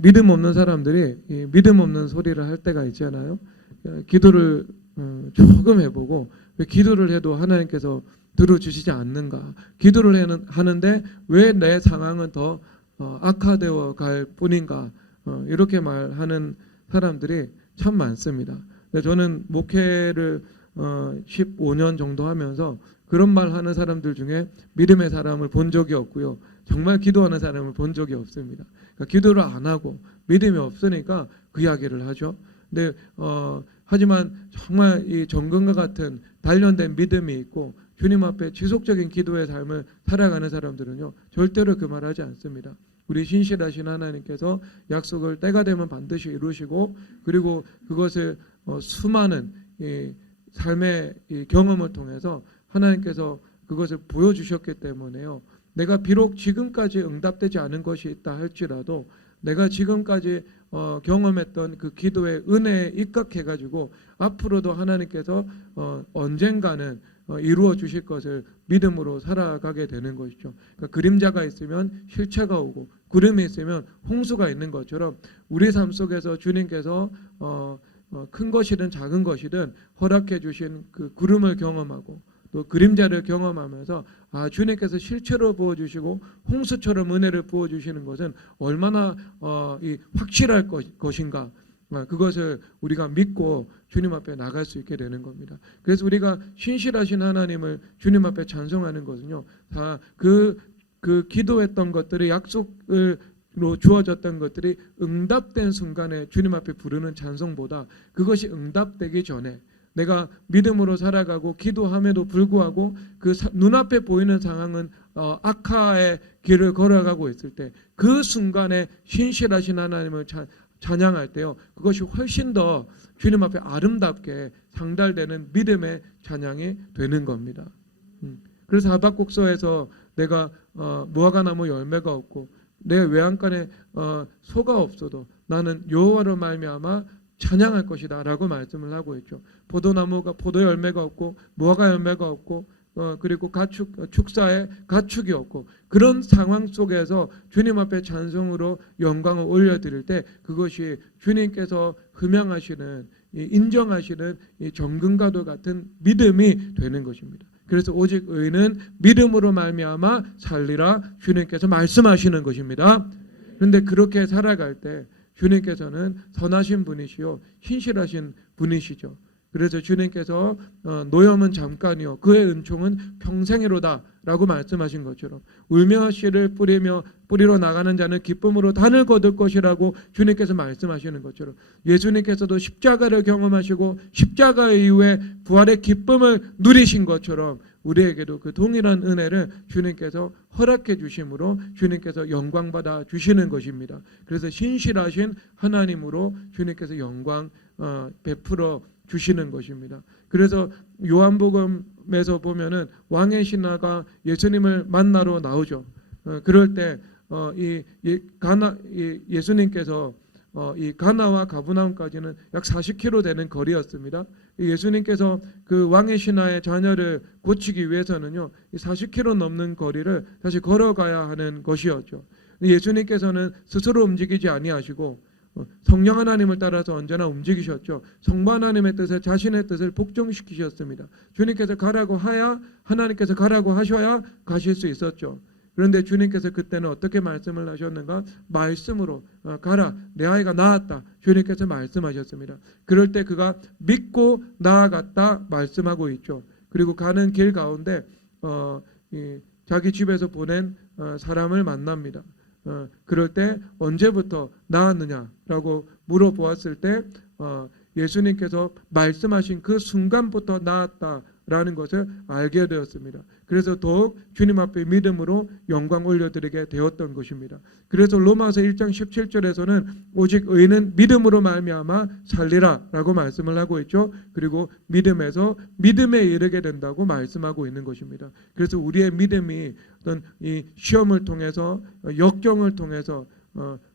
믿음 없는 사람들이 믿음 없는 소리를 할 때가 있잖아요. 기도를 조금 해보고 왜 기도를 해도 하나님께서 들어주시지 않는가? 기도를 하는데 왜 내 상황은 더 악화되어 갈 뿐인가? 이렇게 말하는 사람들이 참 많습니다. 저는 목회를 15년 정도 하면서 그런 말 하는 사람들 중에 믿음의 사람을 본 적이 없고요. 정말 기도하는 사람을 본 적이 없습니다. 그러니까 기도를 안 하고 믿음이 없으니까 그 이야기를 하죠. 근데 하지만 정말 이 정금과 같은 단련된 믿음이 있고 주님 앞에 지속적인 기도의 삶을 살아가는 사람들은요, 절대로 그 말하지 않습니다. 우리 신실하신 하나님께서 약속을 때가 되면 반드시 이루시고, 그리고 그것을 수많은 이 삶의 이 경험을 통해서 하나님께서 그것을 보여주셨기 때문에요. 내가 비록 지금까지 응답되지 않은 것이 있다 할지라도 내가 지금까지 경험했던 그 기도의 은혜에 입각해가지고 앞으로도 하나님께서 언젠가는 이루어 주실 것을 믿음으로 살아가게 되는 것이죠. 그러니까 그림자가 있으면 실체가 오고 구름이 있으면 홍수가 있는 것처럼 우리 삶 속에서 주님께서 큰 것이든 작은 것이든 허락해 주신 그 구름을 경험하고 또 그림자를 경험하면서 주님께서 실체로 부어주시고 홍수처럼 은혜를 부어주시는 것은 얼마나 확실할 것인가, 그것을 우리가 믿고 주님 앞에 나갈 수 있게 되는 겁니다. 그래서 우리가 신실하신 하나님을 주님 앞에 찬송하는 것은요, 다 그 기도했던 것들이 약속으로 주어졌던 것들이 응답된 순간에 주님 앞에 부르는 찬송보다 그것이 응답되기 전에 내가 믿음으로 살아가고 기도함에도 불구하고 그 눈앞에 보이는 상황은 악화의 길을 걸어가고 있을 때 그 순간에 신실하신 하나님을 찬양할 때요, 그것이 훨씬 더 주님 앞에 아름답게 상달되는 믿음의 찬양이 되는 겁니다. 그래서 하박국서에서 내가 무화과나무 열매가 없고 내 외양간에 소가 없어도 나는 여호와로 말미암아 찬양할 것이다 라고 말씀을 하고 있죠. 포도나무가 포도 열매가 없고 무화과 열매가 없고 그리고 축사에 가축이 없고 그런 상황 속에서 주님 앞에 찬송으로 영광을 올려드릴 때 그것이 주님께서 흠양하시는 인정하시는 이 정금과도 같은 믿음이 되는 것입니다. 그래서 오직 의인은 믿음으로 말미암아 살리라 주님께서 말씀하시는 것입니다. 그런데 그렇게 살아갈 때 주님께서는 선하신 분이시요 신실하신 분이시죠. 그래서 주님께서 노염은 잠깐이요 그의 은총은 평생이로다 라고 말씀하신 것처럼 울며 씨를 뿌리러 나가는 자는 기쁨으로 단을 거둘 것이라고 주님께서 말씀하시는 것처럼 예수님께서도 십자가를 경험하시고 십자가 이후에 부활의 기쁨을 누리신 것처럼 우리에게도 그 동일한 은혜를 주님께서 허락해 주심으로 주님께서 영광받아 주시는 것입니다. 그래서 신실하신 하나님으로 주님께서 영광 베풀어 주시는 것입니다. 그래서 요한복음에서 보면은 왕의 신하가 예수님을 만나러 나오죠. 그럴 때 예수님께서 이 가나와 가브나움까지는 약 40km 되는 거리였습니다. 예수님께서 그 왕의 신하의 자녀를 고치기 위해서는요, 40km 넘는 거리를 다시 걸어가야 하는 것이었죠. 예수님께서는 스스로 움직이지 아니하시고 성령 하나님을 따라서 언제나 움직이셨죠. 성부 하나님의 뜻에 자신의 뜻을 복종시키셨습니다. 주님께서 가라고 하야 하나님께서 가라고 하셔야 가실 수 있었죠. 그런데 주님께서 그때는 어떻게 말씀을 하셨는가? 말씀으로 가라 내 아이가 나았다 주님께서 말씀하셨습니다. 그럴 때 그가 믿고 나아갔다 말씀하고 있죠. 그리고 가는 길 가운데 자기 집에서 보낸 사람을 만납니다. 그럴 때 언제부터 나았느냐라고 물어보았을 때 예수님께서 말씀하신 그 순간부터 나았다라는 것을 알게 되었습니다. 그래서 더욱 주님 앞에 믿음으로 영광 올려드리게 되었던 것입니다. 그래서 로마서 1장 17절에서는 오직 의인은 믿음으로 말미암아 살리라 라고 말씀을 하고 있죠. 그리고 믿음에서 믿음에 이르게 된다고 말씀하고 있는 것입니다. 그래서 우리의 믿음이 어떤 이 시험을 통해서 역경을 통해서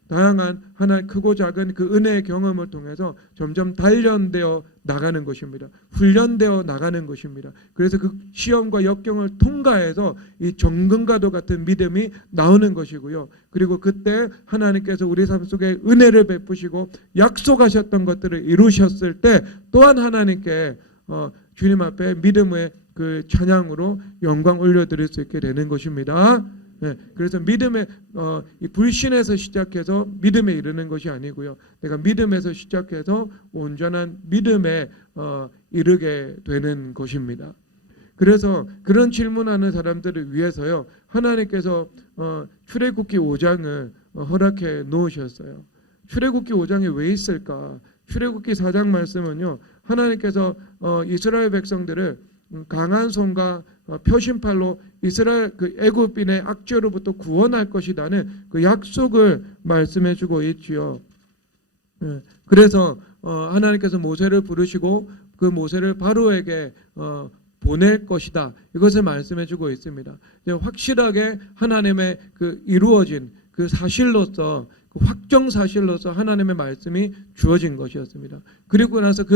다양한 하나의 크고 작은 그 은혜의 경험을 통해서 점점 단련되어 나가는 것입니다. 훈련되어 나가는 것입니다. 그래서 그 시험과 역경을 통과해서 이 정금과도 같은 믿음이 나오는 것이고요. 그리고 그때 하나님께서 우리 삶 속에 은혜를 베푸시고 약속하셨던 것들을 이루셨을 때 또한 하나님께 주님 앞에 믿음의 그 찬양으로 영광 올려드릴 수 있게 되는 것입니다. 네, 그래서 믿음의 이 불신에서 시작해서 믿음에 이르는 것이 아니고요. 내가 믿음에서 시작해서 온전한 믿음에 이르게 되는 것입니다. 그래서 그런 질문하는 사람들을 위해서요, 하나님께서 출애굽기 5장을 허락해 놓으셨어요. 출애굽기 5장에 왜 있을까? 출애굽기 4장 말씀은요, 하나님께서 이스라엘 백성들을 강한 손과 표심팔로 이스라엘 그 애굽인의 악죄로부터 구원할 것이라는 그 약속을 말씀해주고 있지요. 그래서 하나님께서 모세를 부르시고 그 모세를 바로에게 보낼 것이다. 이것을 말씀해주고 있습니다. 확실하게 하나님의 그 이루어진 그 사실로서 그 확정 사실로서 하나님의 말씀이 주어진 것이었습니다. 그리고 나서 그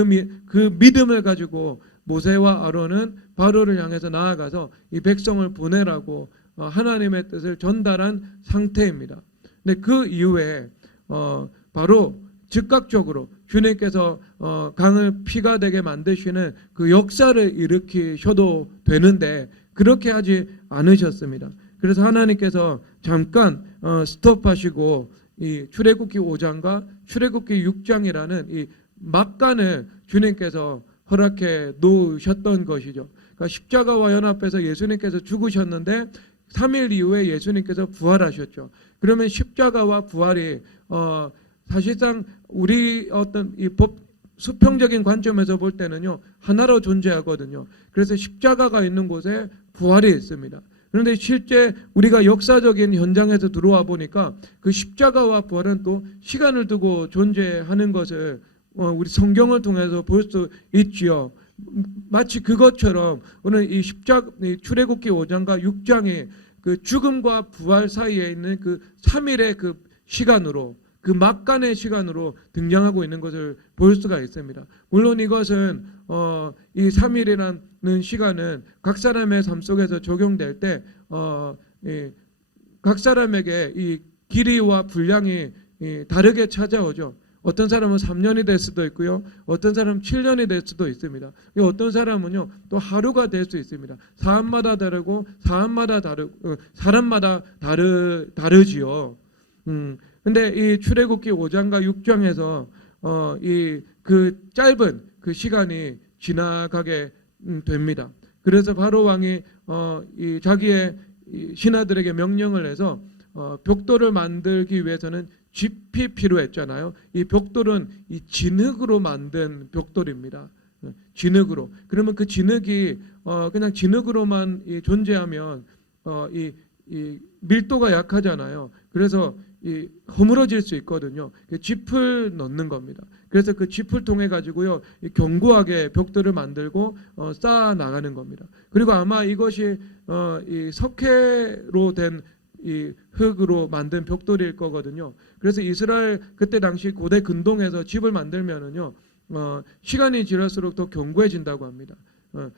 믿음을 가지고 모세와 아론은 바로를 향해서 나아가서 이 백성을 보내라고 하나님의 뜻을 전달한 상태입니다. 근데 그 이후에 바로 즉각적으로 주님께서 강을 피가 되게 만드시는 그 역사를 일으키셔도 되는데 그렇게 하지 않으셨습니다. 그래서 하나님께서 잠깐 스톱하시고 이 출애굽기 5장과 출애굽기 6장이라는 이 막간을 주님께서 허락해 놓으셨던 것이죠. 그러니까 십자가와 연합해서 예수님께서 죽으셨는데 3일 이후에 예수님께서 부활하셨죠. 그러면 십자가와 부활이 사실상 우리 어떤 이 수평적인 관점에서 볼 때는요, 하나로 존재하거든요. 그래서 십자가가 있는 곳에 부활이 있습니다. 그런데 실제 우리가 역사적인 현장에서 들어와 보니까 그 십자가와 부활은 또 시간을 두고 존재하는 것을 우리 성경을 통해서 볼 수 있지요. 마치 그것처럼 오늘 이 출애굽기 5장과 6장이 그 죽음과 부활 사이에 있는 그 3일의 그 시간으로, 그 막간의 시간으로 등장하고 있는 것을 볼 수가 있습니다. 물론 이것은 이 3일이라는 시간은 각 사람의 삶 속에서 적용될 때 각 사람에게 이 길이와 분량이 다르게 찾아오죠. 어떤 사람은 3년이 될 수도 있고요. 어떤 사람은 7년이 될 수도 있습니다. 어떤 사람은요, 또 하루가 될 수 있습니다. 사람마다 다르고 사람마다 다르지요. 근데 이 출애굽기 5장과 6장에서 이 그 짧은 그 시간이 지나가게 됩니다. 그래서 바로 왕이 이 자기의 신하들에게 명령을 해서 벽돌을 만들기 위해서는 짚이 필요했잖아요. 이 벽돌은 이 진흙으로 만든 벽돌입니다. 진흙으로. 그러면 그 진흙이 그냥 진흙으로만 존재하면 이 밀도가 약하잖아요. 그래서 이 허물어질 수 있거든요. 짚을 넣는 겁니다. 그래서 그 짚을 통해 가지고요, 견고하게 벽돌을 만들고 쌓아 나가는 겁니다. 그리고 아마 이것이 이 석회로 된 이 흙으로 만든 벽돌일 거거든요. 그래서 이스라엘 그때 당시 고대 근동에서 집을 만들면은요, 시간이 지날수록 더 견고해진다고 합니다.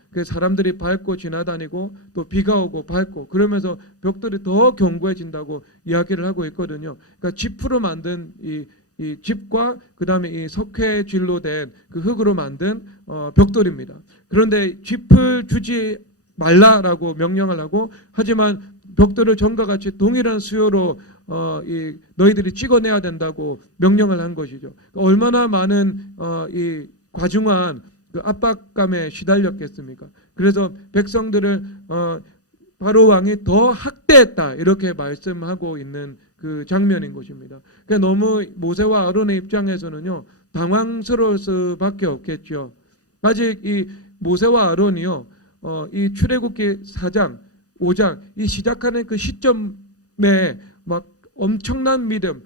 그 사람들이 밟고 지나다니고 또 비가 오고 밟고 그러면서 벽돌이 더 견고해진다고 이야기를 하고 있거든요. 그러니까 짚으로 만든 이 짚과 그 다음에 이 석회질로 된 그 흙으로 만든 벽돌입니다. 그런데 짚을 주지 말라라고 명령을 하고, 하지만 벽돌을 전과 같이 동일한 수요로 너희들이 찍어내야 된다고 명령을 한 것이죠. 얼마나 많은 이 과중한 그 압박감에 시달렸겠습니까? 그래서 백성들을 바로 왕이 더 학대했다 이렇게 말씀하고 있는 그 장면인 것입니다. 그러니까 너무 모세와 아론의 입장에서는요, 당황스러울 수밖에 없겠죠. 아직 이 모세와 아론이요, 이 출애굽기 4장 5장 이 시작하는 그 시점에 막 엄청난 믿음,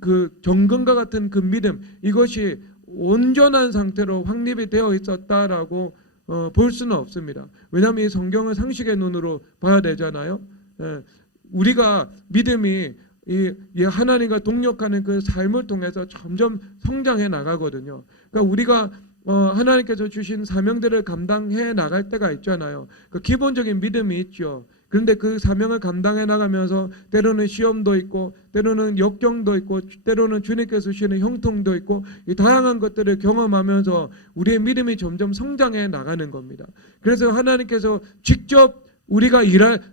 그 정금과 같은 그 믿음, 이것이 온전한 상태로 확립이 되어 있었다라고 볼 수는 없습니다. 왜냐하면 이 성경은 상식의 눈으로 봐야 되잖아요. 우리가 믿음이 이 하나님과 동역하는 그 삶을 통해서 점점 성장해 나가거든요. 그러니까 우리가 하나님께서 주신 사명들을 감당해 나갈 때가 있잖아요. 그 기본적인 믿음이 있죠. 그런데 그 사명을 감당해 나가면서 때로는 시험도 있고 때로는 역경도 있고 때로는 주님께서 주시는 형통도 있고 이 다양한 것들을 경험하면서 우리의 믿음이 점점 성장해 나가는 겁니다. 그래서 하나님께서 직접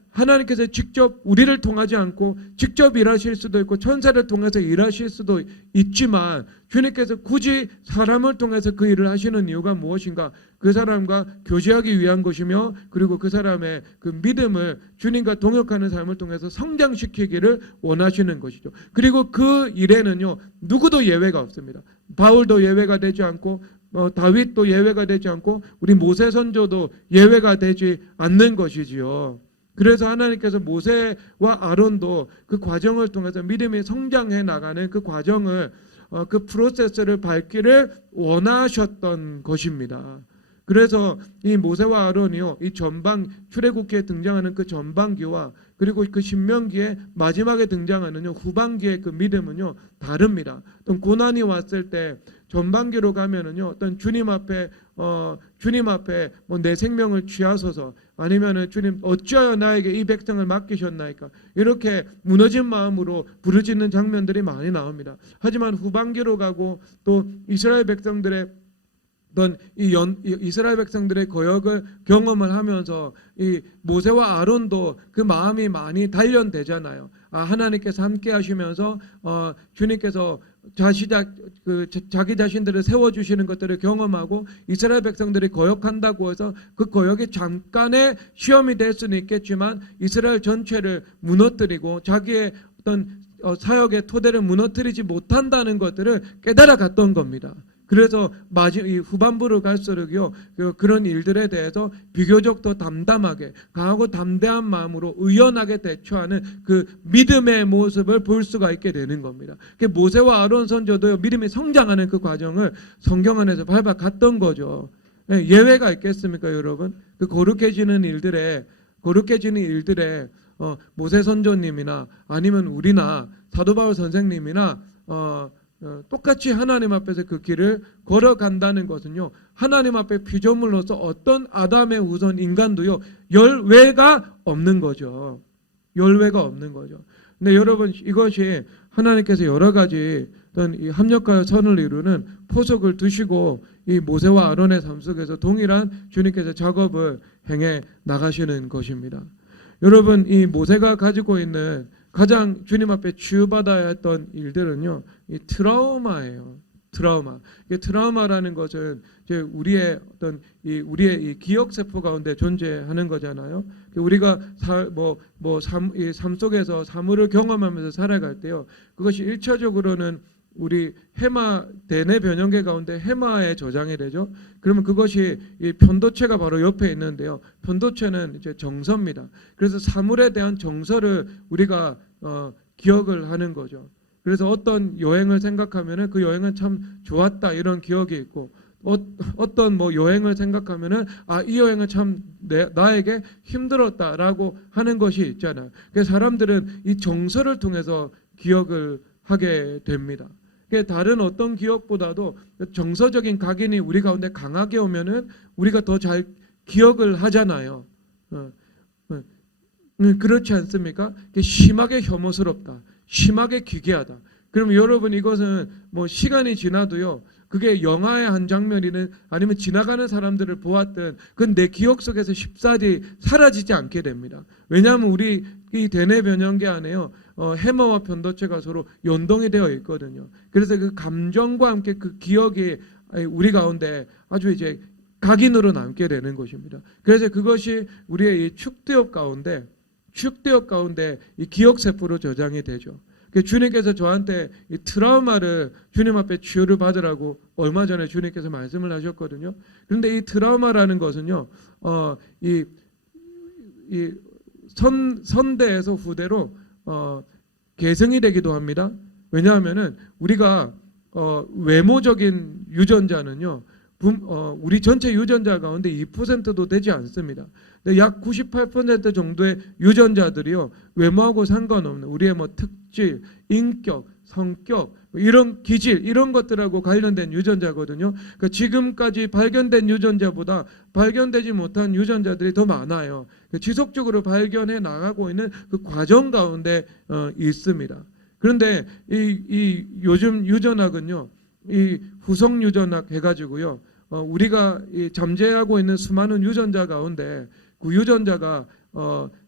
하나님께서 직접 우리를 통하지 않고 직접 일하실 수도 있고 천사를 통해서 일하실 수도 있지만 주님께서 굳이 사람을 통해서 그 일을 하시는 이유가 무엇인가? 그 사람과 교제하기 위한 것이며 그리고 그 사람의 그 믿음을 주님과 동역하는 삶을 통해서 성장시키기를 원하시는 것이죠. 그리고 그 일에는요 누구도 예외가 없습니다. 바울도 예외가 되지 않고 다윗도 예외가 되지 않고 우리 모세 선조도 예외가 되지 않는 것이지요. 그래서 하나님께서 모세와 아론도 그 과정을 통해서 믿음이 성장해 나가는 그 과정을 그 프로세스를 밟기를 원하셨던 것입니다. 그래서 이 모세와 아론이요 이 전방 출애굽기에 등장하는 그 전반기와 그리고 그 신명기에 마지막에 등장하는 후반기의 그 믿음은요 다릅니다. 어떤 고난이 왔을 때 전반기로 가면은요 어떤 주님 앞에 뭐 내 생명을 취하소서 아니면은 주님 어찌하여 나에게 이 백성을 맡기셨나이까 이렇게 무너진 마음으로 부르짖는 장면들이 많이 나옵니다. 하지만 후반기로 가고 또 이스라엘 백성들의 이스라엘 백성들의 거역을 경험을 하면서 이 모세와 아론도 그 마음이 많이 단련되잖아요. 하나님께서 함께 하시면서 주님께서 자기 자신들을 세워주시는 것들을 경험하고 이스라엘 백성들이 거역한다고 해서 그 거역이 잠깐의 시험이 될 수는 있겠지만 이스라엘 전체를 무너뜨리고 자기의 어떤 사역의 토대를 무너뜨리지 못한다는 것들을 깨달아 갔던 겁니다. 그래서 이 후반부로 갈수록요 그런 일들에 대해서 비교적 더 담담하게 강하고 담대한 마음으로 의연하게 대처하는 그 믿음의 모습을 볼 수가 있게 되는 겁니다. 모세와 아론 선조도 믿음이 성장하는 그 과정을 성경 안에서 밟아갔던 거죠. 예외가 있겠습니까, 여러분? 그 거룩해지는 일들에 모세 선조님이나 아니면 우리나 사도 바울 선생님이나 똑같이 하나님 앞에서 그 길을 걸어간다는 것은요 하나님 앞에 피조물로서 어떤 아담의 후손 인간도요 열외가 없는 거죠. 열외가 없는 거죠. 근데 여러분 이것이 하나님께서 여러 가지 어떤 이 합력하여 선을 이루는 포석을 두시고 이 모세와 아론의 삶 속에서 동일한 주님께서 작업을 행해 나가시는 것입니다. 여러분 이 모세가 가지고 있는 가장 주님 앞에 치유받아야 했던 일들은요, 이 트라우마예요. 트라우마라는 것은 이제 우리의 이 기억 세포 가운데 존재하는 거잖아요. 우리가 삶 속에서 사물을 경험하면서 살아갈 때요, 그것이 일차적으로는 우리 해마 대뇌 변형계 가운데 해마에 저장이 되죠. 그러면 그것이 이 편도체가 바로 옆에 있는데요. 편도체는 이제 정서입니다. 그래서 사물에 대한 정서를 우리가 기억을 하는 거죠. 그래서 어떤 여행을 생각하면은 그 여행은 참 좋았다 이런 기억이 있고 어떤 여행을 생각하면은 이 여행은 참 나에게 힘들었다라고 하는 것이 있잖아요. 그래서 사람들은 이 정서를 통해서 기억을 하게 됩니다. 다른 어떤 기억보다도 정서적인 각인이 우리 가운데 강하게 오면은 우리가 더 잘 기억을 하잖아요. 그렇지 않습니까? 심하게 혐오스럽다, 심하게 기괴하다. 그럼 여러분 이것은 시간이 지나도요, 그게 영화의 한 장면이든 아니면 지나가는 사람들을 보았든 그건 내 기억 속에서 쉽사리 사라지지 않게 됩니다. 왜냐하면 우리 이 대뇌 변형계 안에요 해마와 편도체가 서로 연동이 되어 있거든요. 그래서 그 감정과 함께 그 기억이 우리 가운데 아주 이제 각인으로 남게 되는 것입니다. 그래서 그것이 우리의 이 축대엽 가운데 이 기억 세포로 저장이 되죠. 주님께서 저한테 이 트라우마를 주님 앞에 치유를 받으라고 얼마 전에 주님께서 말씀을 하셨거든요. 그런데 이 트라우마라는 것은요, 이 선대에서 후대로 계승이 되기도 합니다. 왜냐하면은 우리가 외모적인 유전자는요, 우리 전체 유전자 가운데 2%도 되지 않습니다. 약 98% 정도의 유전자들이요, 외모하고 상관없는 우리의 뭐 특질, 인격, 성격, 이런 기질, 이런 것들하고 관련된 유전자거든요. 그러니까 지금까지 발견된 유전자보다 발견되지 못한 유전자들이 더 많아요. 지속적으로 발견해 나가고 있는 그 과정 가운데 있습니다. 그런데 이 요즘 유전학은요, 이 후속 유전학 해가지고요, 우리가 이 잠재하고 있는 수많은 유전자 가운데 그 유전자가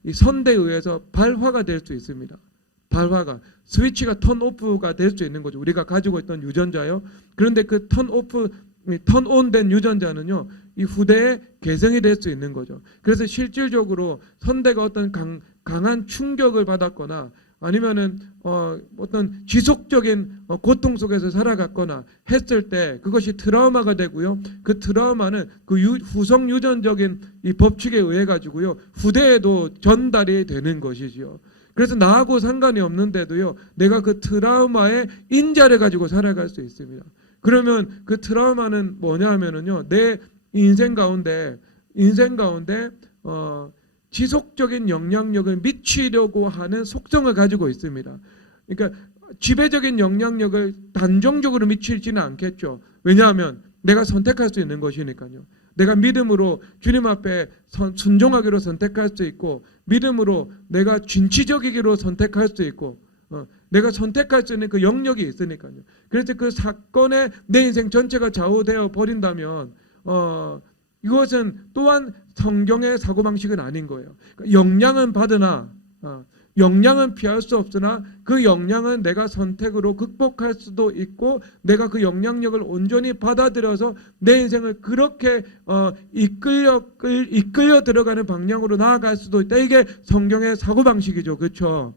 이 선대에 의해서 발화가 될 수 있습니다. 발화가, 스위치가 턴오프가 될 수 있는 거죠. 우리가 가지고 있던 유전자요. 그런데 그 턴온된 유전자는요, 이 후대에 개성이 될 수 있는 거죠. 그래서 실질적으로 선대가 어떤 강한 충격을 받았거나 아니면은 어떤 지속적인 고통 속에서 살아갔거나 했을 때 그것이 트라우마가 되고요. 그 트라우마는 그 후속 유전적인 이 법칙에 의해 가지고요, 후대에도 전달이 되는 것이지요. 그래서 나하고 상관이 없는데도요, 내가 그 트라우마의 인자를 가지고 살아갈 수 있습니다. 그러면 그 트라우마는 뭐냐 하면은요, 내 인생 가운데 지속적인 영향력을 미치려고 하는 속성을 가지고 있습니다. 그러니까 지배적인 영향력을 단정적으로 미치지는 않겠죠. 왜냐하면 내가 선택할 수 있는 것이니까요. 내가 믿음으로 주님 앞에 순종하기로 선택할 수 있고, 믿음으로 내가 진취적이기로 선택할 수 있고, 내가 선택할 수 있는 그 영역이 있으니까요. 그래서 그 사건에 내 인생 전체가 좌우되어 버린다면 이것은 또한 성경의 사고방식은 아닌 거예요. 영향은 받으나 영향은 피할 수 없으나 그 영향은 내가 선택으로 극복할 수도 있고, 내가 그 영향력을 온전히 받아들여서 내 인생을 그렇게 이끌려 들어가는 방향으로 나아갈 수도 있다. 이게 성경의 사고방식이죠. 그렇죠?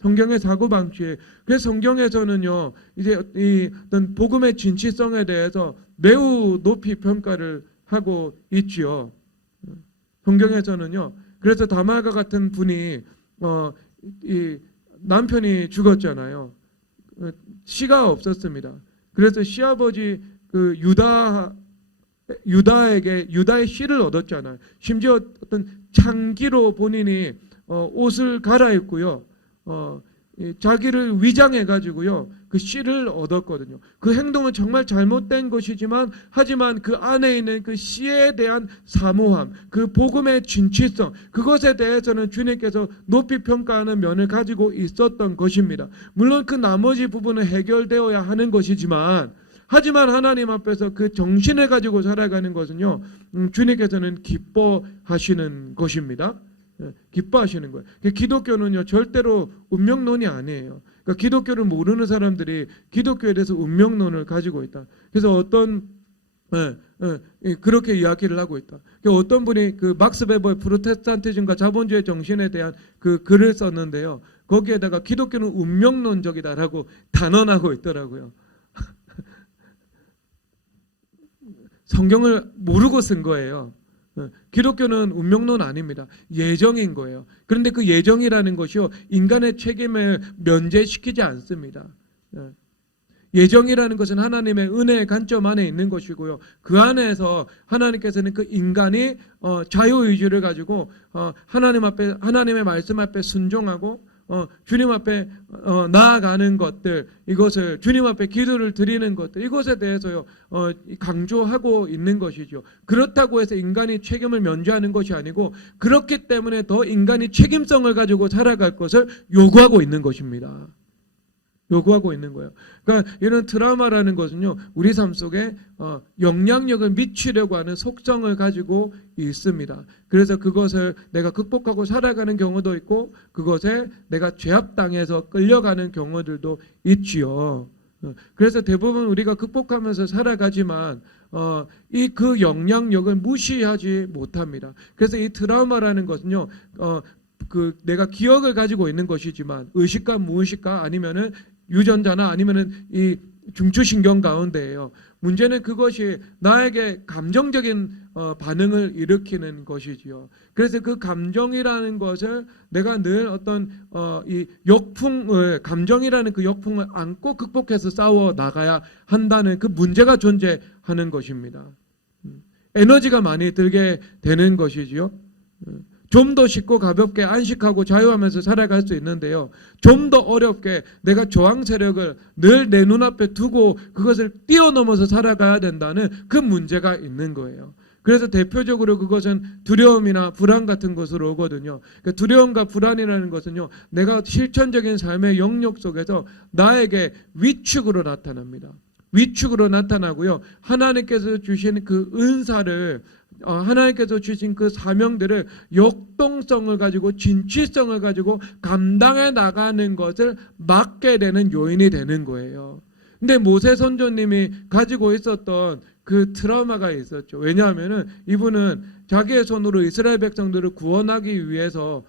성경의 사고방식. 그래서 성경에서는요, 이제 이 어떤 복음의 진취성에 대해서 매우 높이 평가를 하고 있지요. 성경에서는요. 그래서 다말과 같은 분이 이 남편이 죽었잖아요. 씨가 없었습니다. 그래서 시아버지 그 유다의 씨를 얻었잖아요. 심지어 어떤 창기로 본인이 옷을 갈아입고요, 자기를 위장해 가지고요, 그 씨를 얻었거든요. 그 행동은 정말 잘못된 것이지만, 하지만 그 안에 있는 그 씨에 대한 사모함, 그 복음의 진취성, 그것에 대해서는 주님께서 높이 평가하는 면을 가지고 있었던 것입니다. 물론 그 나머지 부분은 해결되어야 하는 것이지만, 하지만 하나님 앞에서 그 정신을 가지고 살아가는 것은요, 주님께서는 기뻐하시는 것입니다. 기뻐하시는 거예요. 기독교는요, 절대로 운명론이 아니에요. 그러니까 기독교를 모르는 사람들이 기독교에 대해서 운명론을 가지고 있다. 그래서 그렇게 이야기를 하고 있다. 어떤 분이 그 막스 베버의 프로테스탄티즘과 자본주의 정신에 대한 그 글을 썼는데요, 거기에다가 기독교는 운명론적이다라고 단언하고 있더라고요. 성경을 모르고 쓴 거예요. 기독교는 운명론 아닙니다. 예정인 거예요. 그런데 그 예정이라는 것이요, 인간의 책임을 면제시키지 않습니다. 예정이라는 것은 하나님의 은혜의 관점 안에 있는 것이고요. 그 안에서 하나님께서는 그 인간이 자유의지를 가지고 하나님의 말씀 앞에 순종하고 주님 앞에 나아가는 것들, 이것을 주님 앞에 기도를 드리는 것들, 이것에 대해서요 강조하고 있는 것이죠. 그렇다고 해서 인간이 책임을 면제하는 것이 아니고, 그렇기 때문에 더 인간이 책임성을 가지고 살아갈 것을 요구하고 있는 것입니다. 요구하고 있는 거예요. 그러니까 이런 트라우마라는 것은요, 우리 삶 속에 영향력을 미치려고 하는 속성을 가지고 있습니다. 그래서 그것을 내가 극복하고 살아가는 경우도 있고, 그것에 내가 죄악당해서 끌려가는 경우들도 있지요. 그래서 대부분 우리가 극복하면서 살아가지만 그 영향력을 무시하지 못합니다. 그래서 이 트라우마라는 것은요, 내가 기억을 가지고 있는 것이지만, 의식과 무의식과 아니면은 유전자나 아니면은 이 중추신경 가운데에요. 문제는 그것이 나에게 감정적인 반응을 일으키는 것이지요. 그래서 그 감정이라는 것을 내가 늘 어떤 이 감정이라는 그 역풍을 안고 극복해서 싸워 나가야 한다는 그 문제가 존재하는 것입니다. 에너지가 많이 들게 되는 것이지요. 좀 더 쉽고 가볍게 안식하고 자유하면서 살아갈 수 있는데요. 좀 더 어렵게 내가 저항 세력을 늘 내 눈앞에 두고 그것을 뛰어넘어서 살아가야 된다는 그 문제가 있는 거예요. 그래서 대표적으로 그것은 두려움이나 불안 같은 것으로 오거든요. 두려움과 불안이라는 것은요, 내가 실천적인 삶의 영역 속에서 나에게 위축으로 나타납니다. 위축으로 나타나고요. 하나님께서 주신 그 은사를 하나님께서 주신 그 사명들을 역동성을 가지고 진취성을 가지고 감당해 나가는 것을 막게 되는 요인이 되는 거예요. 근데 모세 선조님이 가지고 있었던 그 트라우마가 있었죠. 왜냐하면은 이분은 자기의 손으로 이스라엘 백성들을 구원하기 위해서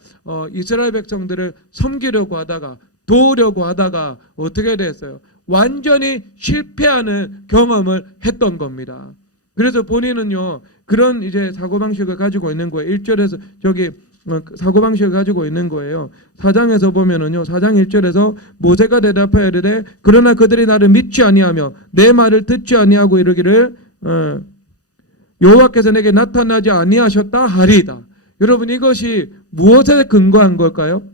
이스라엘 백성들을 섬기려고 하다가 도우려고 하다가 어떻게 됐어요? 완전히 실패하는 경험을 했던 겁니다. 그래서 본인은요, 그런 이제 사고방식을 가지고 있는 거예요. 1절에서 저기 사고방식을 가지고 있는 거예요. 4장에서 보면은요, 4장 1절에서 모세가 대답하여 이르되 그러나 그들이 나를 믿지 아니하며 내 말을 듣지 아니하고 이르기를 여호와께서 내게 나타나지 아니하셨다 하리이다. 여러분, 이것이 무엇에 근거한 걸까요?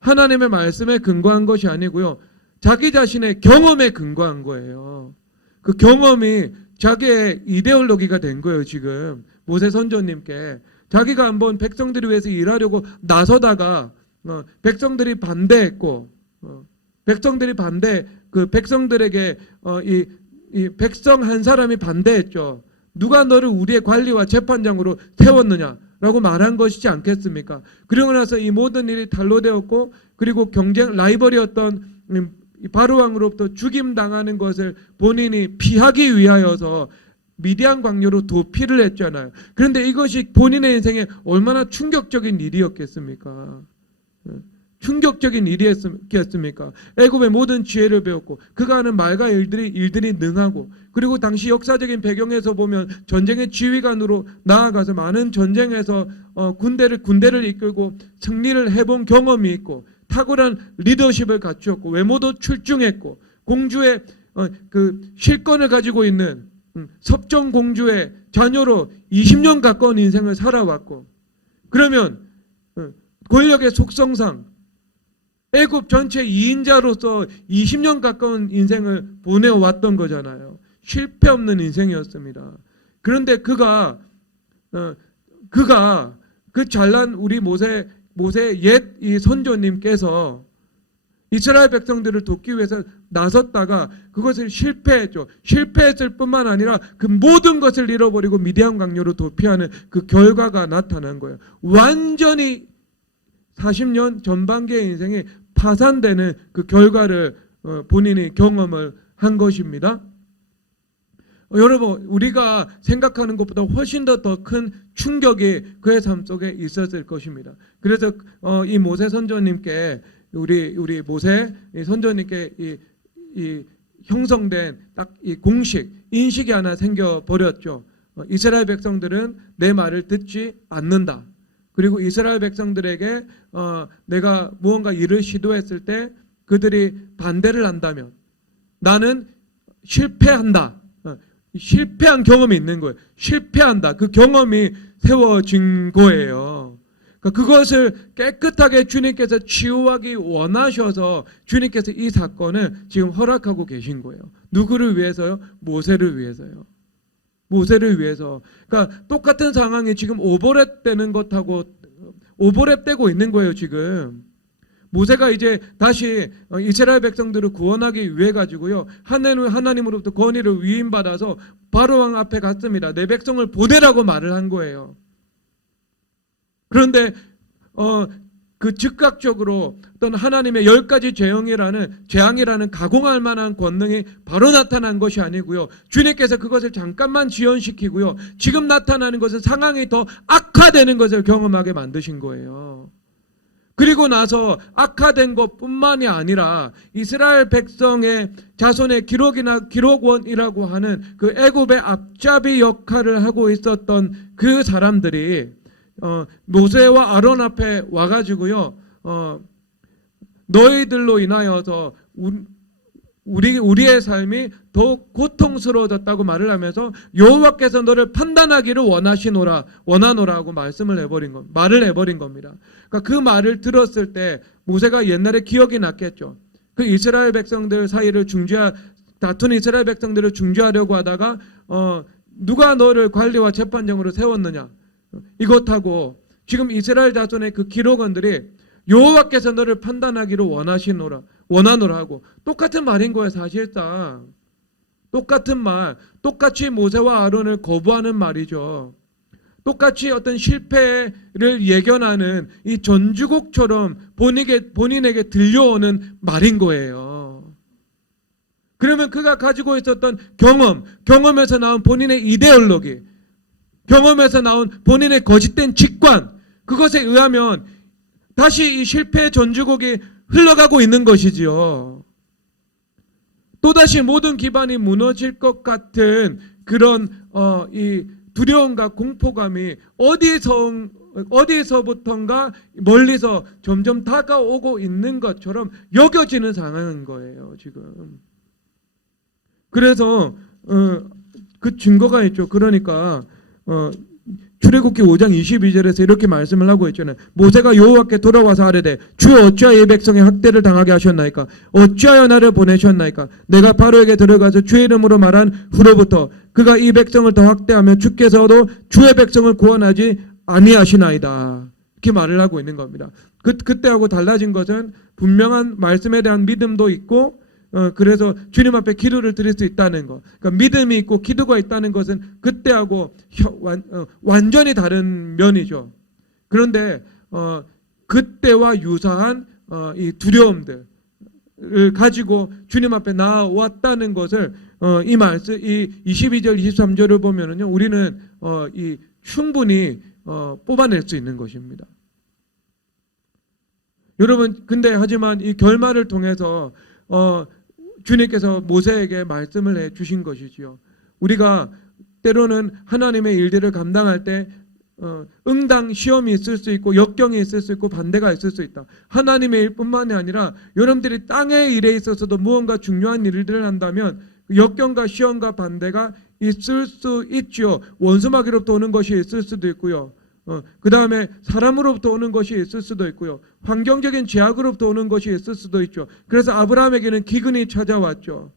하나님의 말씀에 근거한 것이 아니고요, 자기 자신의 경험에 근거한 거예요. 그 경험이 자기의 이데올로기가 된 거예요. 지금 모세 선조님께 자기가 한번 백성들을 위해서 일하려고 나서다가 백성들이 반대했고 그 백성들에게 이 백성 한 사람이 반대했죠. 누가 너를 우리의 관리와 재판장으로 세웠느냐라고 말한 것이지 않겠습니까? 그러고 나서 이 모든 일이 단로되었고, 그리고 경쟁 라이벌이었던 바로 왕으로부터 죽임당하는 것을 본인이 피하기 위하여서 미디안 광야로 도피를 했잖아요. 그런데 이것이 본인의 인생에 얼마나 충격적인 일이었겠습니까? 충격적인 일이었겠습니까? 애굽의 모든 지혜를 배웠고 그가 하는 말과 일들이 능하고, 그리고 당시 역사적인 배경에서 보면 전쟁의 지휘관으로 나아가서 많은 전쟁에서 군대를 이끌고 승리를 해본 경험이 있고, 탁월한 리더십을 갖추었고, 외모도 출중했고, 공주의 그 실권을 가지고 있는 섭정 공주의 자녀로 20년 가까운 인생을 살아왔고, 그러면 권력의 속성상 애굽 전체 2인자로서 20년 가까운 인생을 보내왔던 거잖아요. 실패 없는 인생이었습니다. 그런데 그가 그 잘난 우리 모세 옛 이 선조님께서 이스라엘 백성들을 돕기 위해서 나섰다가 그것을 실패했죠. 실패했을 뿐만 아니라 그 모든 것을 잃어버리고 미디안 강요로 도피하는 그 결과가 나타난 거예요. 완전히 40년 전반기의 인생이 파산되는 그 결과를 본인이 경험을 한 것입니다. 여러분, 우리가 생각하는 것보다 훨씬 더 큰 충격이 그의 삶 속에 있었을 것입니다. 그래서 이 모세 선조님께 우리 모세 선조님께 이 형성된 딱 이 공식 인식이 하나 생겨 버렸죠. 이스라엘 백성들은 내 말을 듣지 않는다. 그리고 이스라엘 백성들에게 내가 무언가 일을 시도했을 때 그들이 반대를 한다면 나는 실패한다. 실패한 경험이 있는 거예요. 실패한다. 그 경험이 세워진 거예요. 그것을 깨끗하게 주님께서 치유하기 원하셔서 주님께서 이 사건을 지금 허락하고 계신 거예요. 누구를 위해서요? 모세를 위해서요. 모세를 위해서. 그러니까 똑같은 상황이 지금 오버랩되는 것하고 오버랩되고 있는 거예요. 지금 모세가 이제 다시 이스라엘 백성들을 구원하기 위해 가지고요, 하나님으로부터 권위를 위임받아서 바로 왕 앞에 갔습니다. 내 백성을 보내라고 말을 한 거예요. 그런데 그 즉각적으로 어떤 하나님의 10가지 재앙이라는 가공할 만한 권능이 바로 나타난 것이 아니고요, 주님께서 그것을 잠깐만 지연시키고요, 지금 나타나는 것은 상황이 더 악화되는 것을 경험하게 만드신 거예요. 그리고 나서 악화된 것뿐만이 아니라 이스라엘 백성의 자손의 기록원이라고 하는 그 애굽의 앞잡이 역할을 하고 있었던 그 사람들이 모세와 아론 앞에 와가지고요, 너희들로 인하여서 우리의 삶이 더욱 고통스러워졌다고 말을 하면서 여호와께서 너를 판단하기를 원하노라고 말을 해버린 겁니다. 그러니까 그 말을 들었을 때 모세가 옛날에 기억이 났겠죠. 그 이스라엘 백성들 사이를 다툰 이스라엘 백성들을 중재하려고 하다가 누가 너를 관리와 재판장으로 세웠느냐, 이것하고 지금 이스라엘 자손의 그 기록원들이 여호와께서 너를 판단하기를 원하노라 하고 똑같은 말인 거예요. 사실상 똑같은 말, 똑같이 모세와 아론을 거부하는 말이죠. 똑같이 어떤 실패를 예견하는 이 전주곡처럼 본인에게 들려오는 말인 거예요. 그러면 그가 가지고 있었던 경험에서 나온 본인의 이데올로기, 경험에서 나온 본인의 거짓된 직관, 그것에 의하면 다시 이 실패의 전주곡이 흘러가고 있는 것이지요. 또다시 모든 기반이 무너질 것 같은 그런 이 두려움과 공포감이 어디서부턴가 멀리서 점점 다가오고 있는 것처럼 여겨지는 상황인 거예요, 지금. 그래서 그 증거가 있죠. 그러니까 출애굽기 5장 22절에서 이렇게 말씀을 하고 있잖아요. 모세가 여호와께 돌아와서 아뢰되 주여 어찌하여 이 백성의 학대를 당하게 하셨나이까? 어찌하여 나를 보내셨나이까? 내가 바로에게 들어가서 주의 이름으로 말한 후로부터 그가 이 백성을 더 학대하며 주께서도 주의 백성을 구원하지 아니하시나이다. 이렇게 말을 하고 있는 겁니다. 그때하고 달라진 것은 분명한 말씀에 대한 믿음도 있고 그래서 주님 앞에 기도를 드릴 수 있다는 것. 그러니까 믿음이 있고 기도가 있다는 것은 그때하고 완전히 다른 면이죠. 그런데 그때와 유사한 이 두려움들을 가지고 주님 앞에 나왔다는 것을 이 말씀, 이 22절, 23절을 보면은요, 우리는 이 충분히 뽑아낼 수 있는 것입니다. 여러분, 근데 하지만 이 결말을 통해서 주님께서 모세에게 말씀을 해 주신 것이지요. 우리가 때로는 하나님의 일들을 감당할 때 응당 시험이 있을 수 있고 역경이 있을 수 있고 반대가 있을 수 있다. 하나님의 일뿐만이 아니라 여러분들이 땅의 일에 있어서도 무언가 중요한 일들을 한다면 역경과 시험과 반대가 있을 수 있죠. 원수마귀로부터 오는 것이 있을 수도 있고요. 그 다음에 사람으로부터 오는 것이 있을 수도 있고요. 환경적인 제약으로부터 오는 것이 있을 수도 있죠. 그래서 아브라함에게는 기근이 찾아왔죠.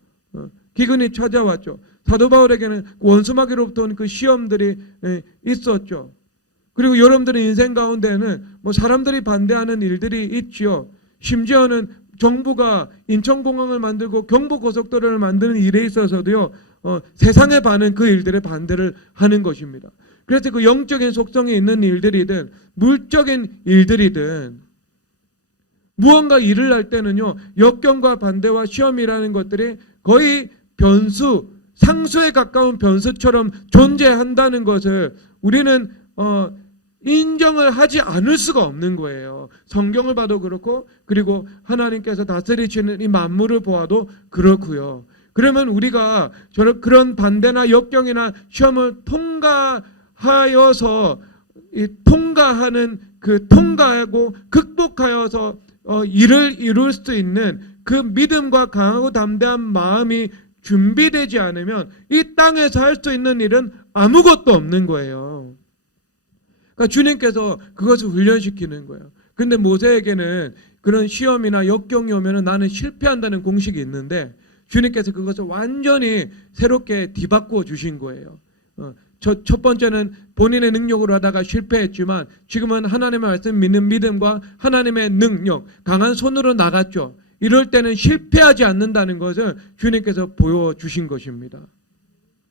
사도 바울에게는 원수마귀로부터 오는 그 시험들이 있었죠. 그리고 여러분들의 인생 가운데는 뭐 사람들이 반대하는 일들이 있죠. 심지어는 정부가 인천공항을 만들고 경부고속도로를 만드는 일에 있어서도요, 세상에 반은 그 일들에 반대를 하는 것입니다. 그래서 그 영적인 속성이 있는 일들이든 물적인 일들이든 무언가 일을 할 때는요, 역경과 반대와 시험이라는 것들이 거의 상수에 가까운 변수처럼 존재한다는 것을 우리는 인정을 하지 않을 수가 없는 거예요. 성경을 봐도 그렇고, 그리고 하나님께서 다스리시는 이 만물을 보아도 그렇고요. 그러면 우리가 그런 반대나 역경이나 시험을 통과하여서 통과하고 극복하여서 일을 이룰 수 있는 그 믿음과 강하고 담대한 마음이 준비되지 않으면 이 땅에서 할 수 있는 일은 아무것도 없는 거예요. 그러니까 주님께서 그것을 훈련시키는 거예요. 근데 모세에게는 그런 시험이나 역경이 오면 나는 실패한다는 공식이 있는데 주님께서 그것을 완전히 새롭게 뒤바꾸어 주신 거예요. 첫 번째는 본인의 능력으로 하다가 실패했지만 지금은 하나님의 말씀 믿는 믿음과 하나님의 능력, 강한 손으로 나갔죠. 이럴 때는 실패하지 않는다는 것을 주님께서 보여주신 것입니다.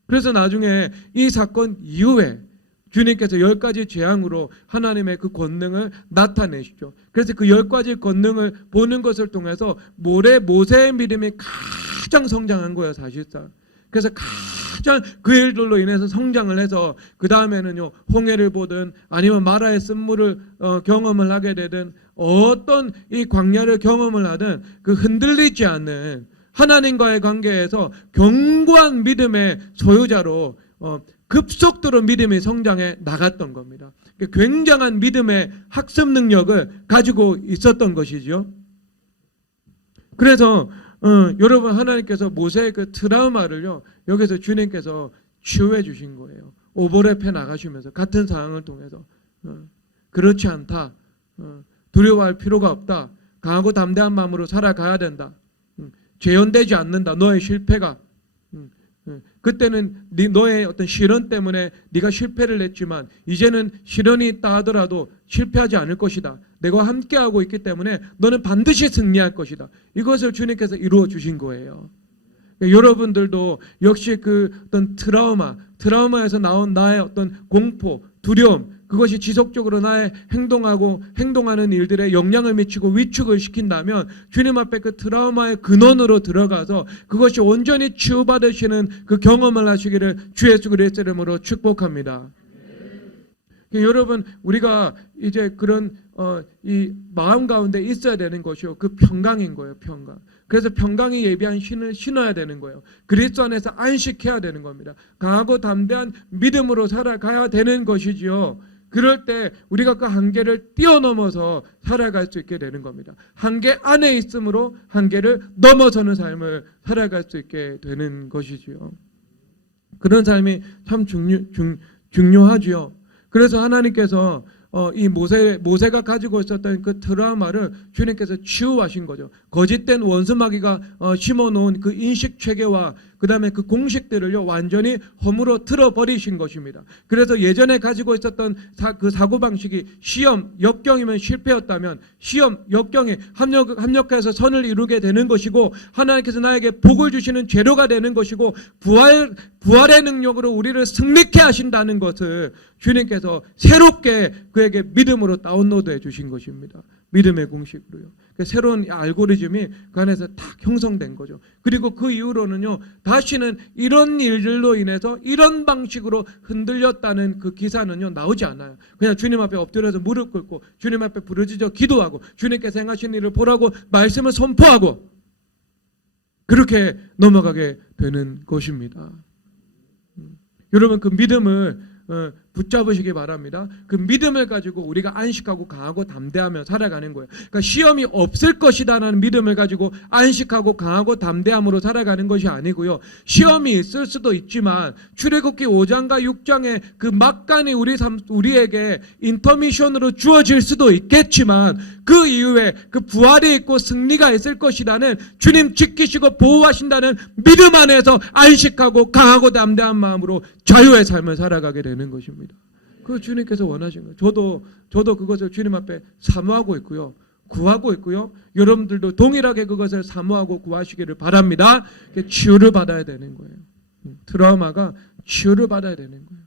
그래서 나중에 이 사건 이후에 주님께서 10가지 재앙으로 하나님의 그 권능을 나타내시죠. 그래서 그 10가지 권능을 보는 것을 통해서 모세의 믿음이 가장 성장한 거예요, 사실상. 그래서 가장 그 일들로 인해서 성장을 해서 그 다음에는요, 홍해를 보든 아니면 마라의 쓴물을 경험을 하게 되든 어떤 이 광야를 경험을 하든 그 흔들리지 않는 하나님과의 관계에서 견고한 믿음의 소유자로 급속도로 믿음이 성장해 나갔던 겁니다. 굉장한 믿음의 학습 능력을 가지고 있었던 것이죠. 그래서 여러분 하나님께서 모세의 그 트라우마를요 여기서 주님께서 치유해 주신 거예요. 오버랩해 나가시면서 같은 상황을 통해서 그렇지 않다. 두려워할 필요가 없다. 강하고 담대한 마음으로 살아가야 된다. 재현되지 않는다. 너의 실패가. 그때는 너의 어떤 시련 때문에 네가 실패를 했지만 이제는 시련이 있다 하더라도 실패하지 않을 것이다. 내가 함께하고 있기 때문에 너는 반드시 승리할 것이다. 이것을 주님께서 이루어 주신 거예요. 여러분들도 역시 그 어떤 트라우마에서 나온 나의 어떤 공포, 두려움, 그것이 지속적으로 나의 행동하는 일들에 영향을 미치고 위축을 시킨다면 주님 앞에 그 트라우마의 근원으로 들어가서 그것이 온전히 치유받으시는 그 경험을 하시기를 주 예수 그리스도의 이름으로 축복합니다. 여러분 우리가 이제 그런 이 마음 가운데 있어야 되는 것이요 그 평강인 거예요. 평강. 그래서 평강이 예비한 신을 신어야 되는 거예요. 그리스도 안에서 안식해야 되는 겁니다. 강하고 담대한 믿음으로 살아가야 되는 것이지요. 그럴 때 우리가 그 한계를 뛰어넘어서 살아갈 수 있게 되는 겁니다. 한계 안에 있으므로 한계를 넘어서는 삶을 살아갈 수 있게 되는 것이지요. 그런 삶이 참 중요하지요. 그래서 하나님께서 이 모세가 가지고 있었던 그 트라우마를 주님께서 치유하신 거죠. 거짓된 원수 마귀가 심어놓은 그 인식 체계와 그 다음에 그 공식들을요 완전히 허물어 틀어버리신 것입니다. 그래서 예전에 가지고 있었던 그 사고방식이 시험, 역경이면 실패였다면 시험, 역경에 합력해서 선을 이루게 되는 것이고 하나님께서 나에게 복을 주시는 재료가 되는 것이고 부활의 능력으로 우리를 승리케 하신다는 것을 주님께서 새롭게 그에게 믿음으로 다운로드해 주신 것입니다. 믿음의 공식으로요. 새로운 알고리즘이 그 안에서 딱 형성된 거죠. 그리고 그 이후로는요 다시는 이런 일들로 인해서 이런 방식으로 흔들렸다는 그 기사는요 나오지 않아요. 그냥 주님 앞에 엎드려서 무릎 꿇고 주님 앞에 부르짖어 기도하고 주님께서 행하신 일을 보라고 말씀을 선포하고 그렇게 넘어가게 되는 것입니다. 여러분 그 믿음을 붙잡으시기 바랍니다. 그 믿음을 가지고 우리가 안식하고 강하고 담대하며 살아가는 거예요. 그러니까 시험이 없을 것이다라는 믿음을 가지고 안식하고 강하고 담대함으로 살아가는 것이 아니고요. 시험이 있을 수도 있지만 출애굽기 5장과 6장의 그 막간이 우리에게 인터미션으로 주어질 수도 있겠지만 그 이후에 그 부활이 있고 승리가 있을 것이라는 주님 지키시고 보호하신다는 믿음 안에서 안식하고 강하고 담대한 마음으로 자유의 삶을 살아가게 되는 것입니다. 그 주님께서 원하신 거예요. 저도 그것을 주님 앞에 사모하고 있고요. 구하고 있고요. 여러분들도 동일하게 그것을 사모하고 구하시기를 바랍니다. 치유를 받아야 되는 거예요. 트라우마가 치유를 받아야 되는 거예요.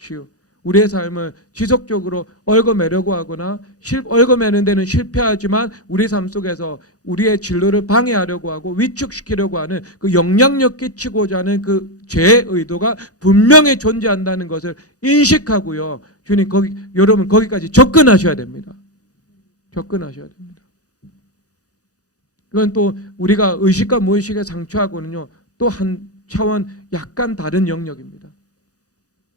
치유. 우리의 삶을 지속적으로 얽어매려고 하거나 얽어매는 데는 실패하지만 우리 삶 속에서 우리의 진로를 방해하려고 하고 위축시키려고 하는 그 영향력 끼치고자 하는 그 죄의 의도가 분명히 존재한다는 것을 인식하고요. 주님 여러분 거기까지 접근하셔야 됩니다. 접근하셔야 됩니다. 그건 또 우리가 의식과 무의식의 상처하고는요 또 한 차원 약간 다른 영역입니다.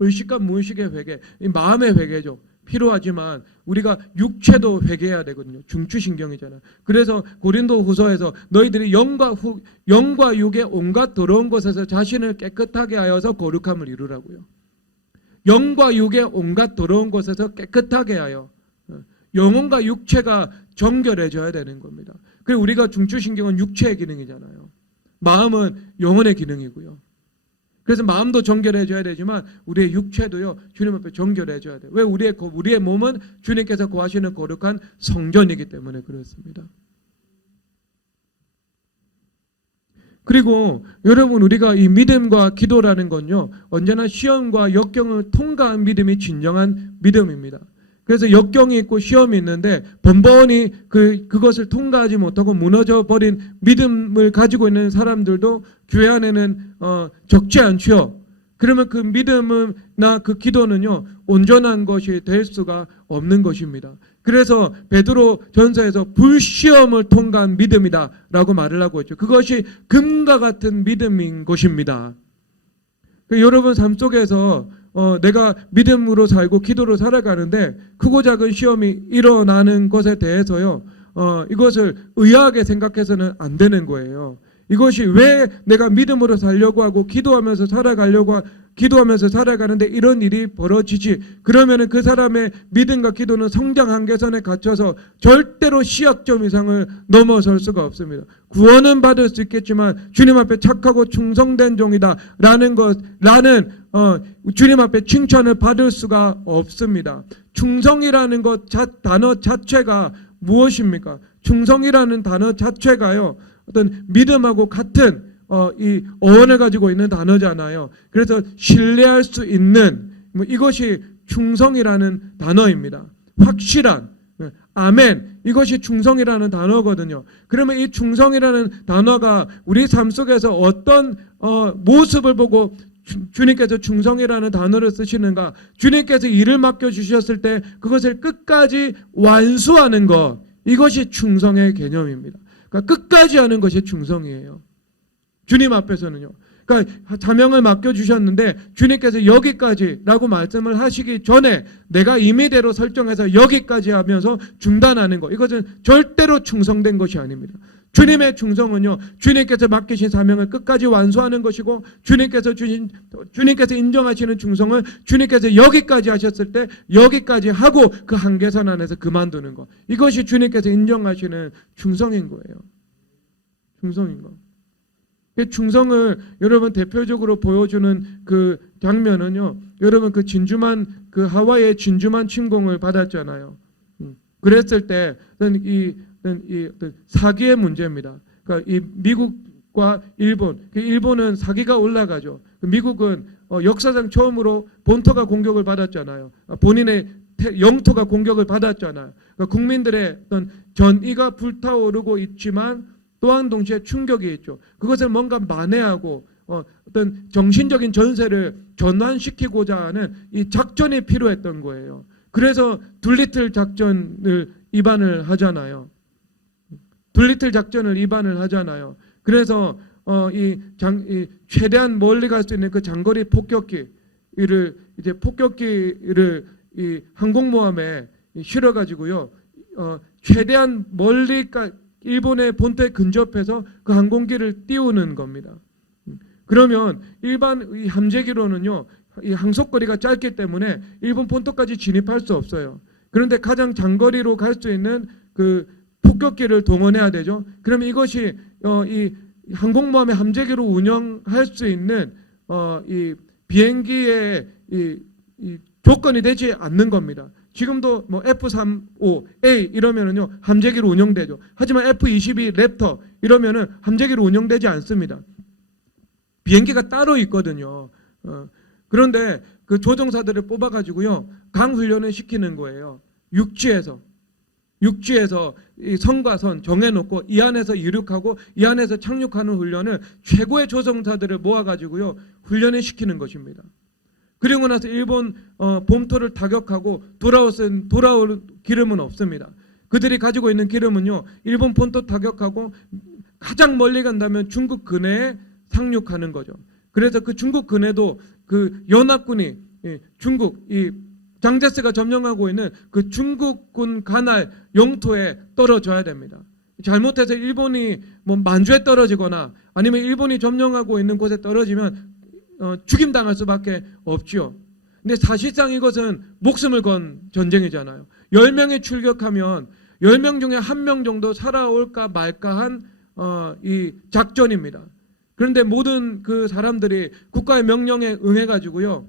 의식과 무의식의 회개, 마음의 회개죠. 필요하지만 우리가 육체도 회개해야 되거든요. 중추신경이잖아요. 그래서 고린도후서에서 너희들이 영과 육의 온갖 더러운 것에서 자신을 깨끗하게 하여서 거룩함을 이루라고요. 영과 육의 온갖 더러운 것에서 깨끗하게 하여 영혼과 육체가 정결해져야 되는 겁니다. 그리고 우리가 중추신경은 육체의 기능이잖아요. 마음은 영혼의 기능이고요. 그래서 마음도 정결해져야 되지만 우리의 육체도요 주님 앞에 정결해져야 돼요. 왜? 우리의 몸은 주님께서 거하시는 거룩한 성전이기 때문에 그렇습니다. 그리고 여러분 우리가 이 믿음과 기도라는 건요 언제나 시험과 역경을 통과한 믿음이 진정한 믿음입니다. 그래서 역경이 있고 시험이 있는데 번번이 그것을 통과하지 못하고 무너져 버린 믿음을 가지고 있는 사람들도 교회 안에는 적지 않죠. 그러면 그 믿음이나 그 기도는요 온전한 것이 될 수가 없는 것입니다. 그래서 베드로 전서에서 불시험을 통과한 믿음이다라고 말을 하고 있죠. 그것이 금과 같은 믿음인 것입니다. 여러분 삶 속에서 내가 믿음으로 살고 기도로 살아가는데 크고 작은 시험이 일어나는 것에 대해서요 이것을 의아하게 생각해서는 안 되는 거예요. 이것이 왜 내가 믿음으로 살려고 하고 기도하면서 살아가는데 이런 일이 벌어지지? 그러면은 그 사람의 믿음과 기도는 성장 한계선에 갇혀서 절대로 시약점 이상을 넘어설 수가 없습니다. 구원은 받을 수 있겠지만 주님 앞에 착하고 충성된 종이다라는 주님 앞에 칭찬을 받을 수가 없습니다. 충성이라는 단어 자체가 무엇입니까? 충성이라는 단어 자체가요, 어떤 믿음하고 같은 이 어원을 가지고 있는 단어잖아요. 그래서 신뢰할 수 있는 이것이 충성이라는 단어입니다. 확실한, 아멘, 이것이 충성이라는 단어거든요. 그러면 이 충성이라는 단어가 우리 삶 속에서 어떤 모습을 보고 주님께서 충성이라는 단어를 쓰시는가? 주님께서 일을 맡겨주셨을 때 그것을 끝까지 완수하는 것, 이것이 충성의 개념입니다. 그러니까 끝까지 하는 것이 충성이에요. 주님 앞에서는요. 그러니까 사명을 맡겨주셨는데 주님께서 여기까지라고 말씀을 하시기 전에 내가 임의대로 설정해서 여기까지 하면서 중단하는 것, 이것은 절대로 충성된 것이 아닙니다. 주님의 충성은요, 주님께서 맡기신 사명을 끝까지 완수하는 것이고, 주님께서 인정하시는 충성을 주님께서 여기까지 하셨을 때 여기까지 하고 그 한계선 안에서 그만두는 것, 이것이 주님께서 인정하시는 충성인 거예요. 충성인 것. 충성을 여러분 대표적으로 보여주는 그 장면은요, 여러분 그 하와이의 진주만 침공을 받았잖아요. 그랬을 때 이 사기의 문제입니다. 그러니까 이 미국과 일본은 사기가 올라가죠. 미국은 역사상 처음으로 본토가 공격을 받았잖아요. 본인의 영토가 공격을 받았잖아요. 그러니까 국민들의 어떤 전의가 불타오르고 있지만 또한 동시에 충격이 있죠. 그것을 뭔가 만회하고 어떤 정신적인 전세를 전환시키고자 하는 이 작전이 필요했던 거예요. 그래서 둘리틀 작전을 입안을 하잖아요. 그래서 최대한 멀리 갈 수 있는 그 장거리 폭격기를 이 항공모함에 실어가지고요, 최대한 멀리까지 일본의 본토에 근접해서 그 항공기를 띄우는 겁니다. 그러면 일반 이 함재기로는요, 이 항속거리가 짧기 때문에 일본 본토까지 진입할 수 없어요. 그런데 가장 장거리로 갈 수 있는 그 폭격기를 동원해야 되죠. 그러면 이것이 이 항공모함의 함재기로 운영할 수 있는 이 비행기의 이 조건이 되지 않는 겁니다. 지금도 뭐 F-35A 이러면은요 함재기로 운영되죠. 하지만 F-22 랩터 이러면은 함재기로 운영되지 않습니다. 비행기가 따로 있거든요. 그런데 그 조종사들을 뽑아가지고요 강 훈련을 시키는 거예요. 육지에서 이 선과 선 정해놓고 이 안에서 이륙하고 이 안에서 착륙하는 훈련을 최고의 조종사들을 모아가지고요 훈련을 시키는 것입니다. 그리고 나서 일본 본토를 타격하고 돌아올 기름은 없습니다. 그들이 가지고 있는 기름은요, 일본 본토 타격하고 가장 멀리 간다면 중국 근해에 상륙하는 거죠. 그래서 그 중국 근해도 그 연합군이 중국 이 장제스가 점령하고 있는 그 중국군 관할 영토에 떨어져야 됩니다. 잘못해서 일본이 뭐 만주에 떨어지거나 아니면 일본이 점령하고 있는 곳에 떨어지면 죽임당할 수밖에 없지요. 근데 사실상 이것은 목숨을 건 전쟁이잖아요. 10명이 출격하면 10명 중에 1명 정도 살아올까 말까 한 이 작전입니다. 그런데 모든 그 사람들이 국가의 명령에 응해가지고요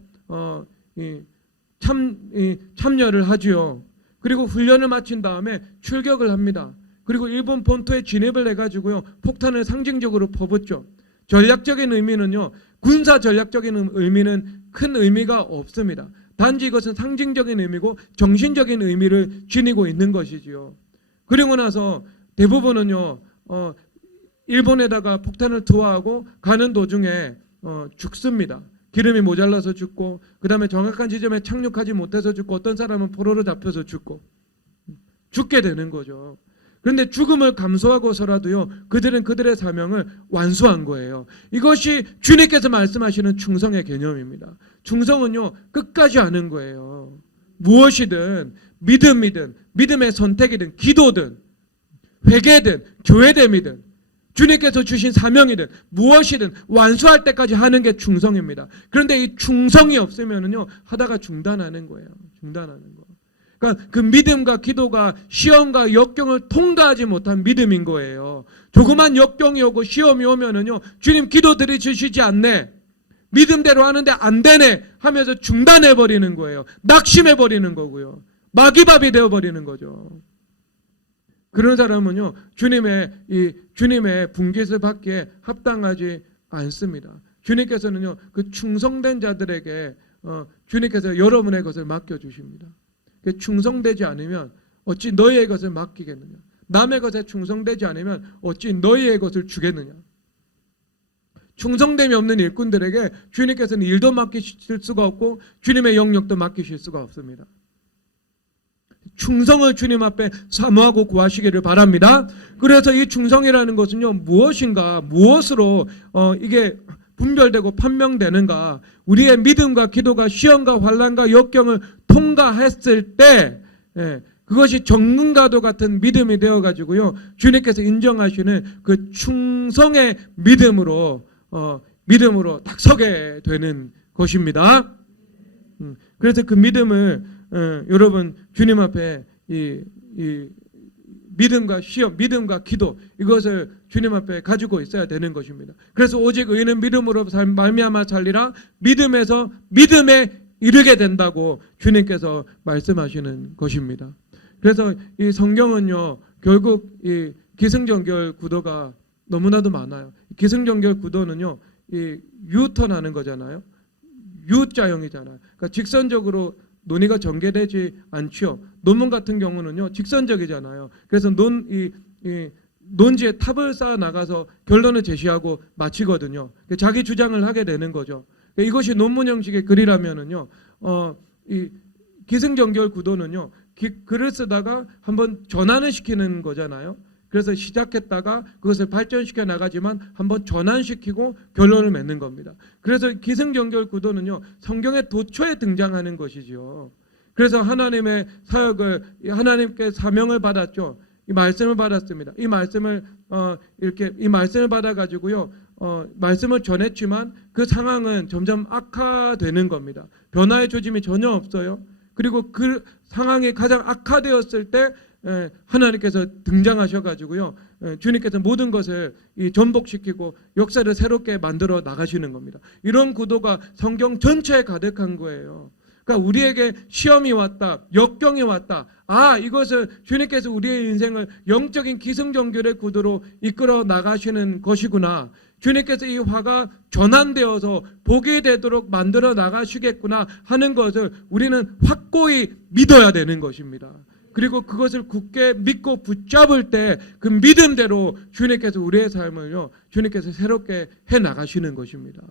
참여를 하지요. 그리고 훈련을 마친 다음에 출격을 합니다. 그리고 일본 본토에 진입을 해가지고요 폭탄을 상징적으로 퍼붓죠. 전략적인 의미는요, 군사 전략적인 의미는 큰 의미가 없습니다. 단지 이것은 상징적인 의미고 정신적인 의미를 지니고 있는 것이지요. 그리고 나서 대부분은요 일본에다가 폭탄을 투하하고 가는 도중에 죽습니다. 기름이 모자라서 죽고, 그 다음에 정확한 지점에 착륙하지 못해서 죽고, 어떤 사람은 포로로 잡혀서 죽게 되는 거죠. 그런데 죽음을 감수하고서라도요 그들은 그들의 사명을 완수한 거예요. 이것이 주님께서 말씀하시는 충성의 개념입니다. 충성은요 끝까지 하는 거예요. 무엇이든 믿음이든 믿음의 선택이든 기도든 회개든 교회됨이든 주님께서 주신 사명이든 무엇이든 완수할 때까지 하는 게 충성입니다. 그런데 이 충성이 없으면은요 하다가 중단하는 거예요. 중단하는 거. 그러니까 그 믿음과 기도가 시험과 역경을 통과하지 못한 믿음인 거예요. 조그만 역경이 오고 시험이 오면은요 주님 기도 들으시지 않네, 믿음대로 하는데 안 되네 하면서 중단해 버리는 거예요. 낙심해 버리는 거고요. 마귀밥이 되어 버리는 거죠. 그런 사람은요 주님의 분깃을 받기에 합당하지 않습니다. 주님께서는요 그 충성된 자들에게 주님께서 여러분의 것을 맡겨 주십니다. 충성되지 않으면 어찌 너희의 것을 맡기겠느냐, 남의 것에 충성되지 않으면 어찌 너희의 것을 주겠느냐. 충성됨이 없는 일꾼들에게 주님께서는 일도 맡기실 수가 없고 주님의 영역도 맡기실 수가 없습니다. 충성을 주님 앞에 사모하고 구하시기를 바랍니다. 그래서 이 충성이라는 것은요 무엇인가, 무엇으로 이게 분별되고 판명되는가. 우리의 믿음과 기도가 시험과 환난과 역경을 통과했을 때 그것이 정금과도 같은 믿음이 되어가지고요 주님께서 인정하시는 그 충성의 믿음으로 딱 서게 되는 것입니다. 그래서 그 믿음을 여러분 주님 앞에 이 믿음과 시험, 믿음과 기도 이것을 주님 앞에 가지고 있어야 되는 것입니다. 그래서 오직 의인은 믿음으로 말미암아 살리라, 믿음에서 믿음에 이르게 된다고 주님께서 말씀하시는 것입니다. 그래서 이 성경은요 결국 이 기승전결 구도가 너무나도 많아요. 기승전결 구도는요 이 유턴하는 거잖아요. U자형이잖아요. 그러니까 직선적으로 논의가 전개되지 않죠. 논문 같은 경우는요 직선적이잖아요. 그래서 논지에 탑을 쌓아 나가서 결론을 제시하고 마치거든요. 자기 주장을 하게 되는 거죠. 이것이 논문 형식의 글이라면은요, 이 기승전결 구도는요 글을 쓰다가 한번 전환을 시키는 거잖아요. 그래서 시작했다가 그것을 발전시켜 나가지만 한번 전환시키고 결론을 맺는 겁니다. 그래서 기승전결 구도는요 성경의 도초에 등장하는 것이지요. 그래서 하나님의 사역을, 하나님께 사명을 받았죠. 이 말씀을 받았습니다. 이 말씀을 이 말씀을 받아가지고요 말씀을 전했지만 그 상황은 점점 악화되는 겁니다. 변화의 조짐이 전혀 없어요. 그리고 그 상황이 가장 악화되었을 때 하나님께서 등장하셔가지고요 주님께서 모든 것을 전복시키고 역사를 새롭게 만들어 나가시는 겁니다. 이런 구도가 성경 전체에 가득한 거예요. 그러니까 우리에게 시험이 왔다, 역경이 왔다, 이것을 주님께서 우리의 인생을 영적인 기승전결의 구도로 이끌어 나가시는 것이구나, 주님께서 이 화가 전환되어서 복이 되도록 만들어 나가시겠구나 하는 것을 우리는 확고히 믿어야 되는 것입니다. 그리고 그것을 굳게 믿고 붙잡을 때 그 믿음대로 주님께서 우리의 삶을요 주님께서 새롭게 해 나가시는 것입니다.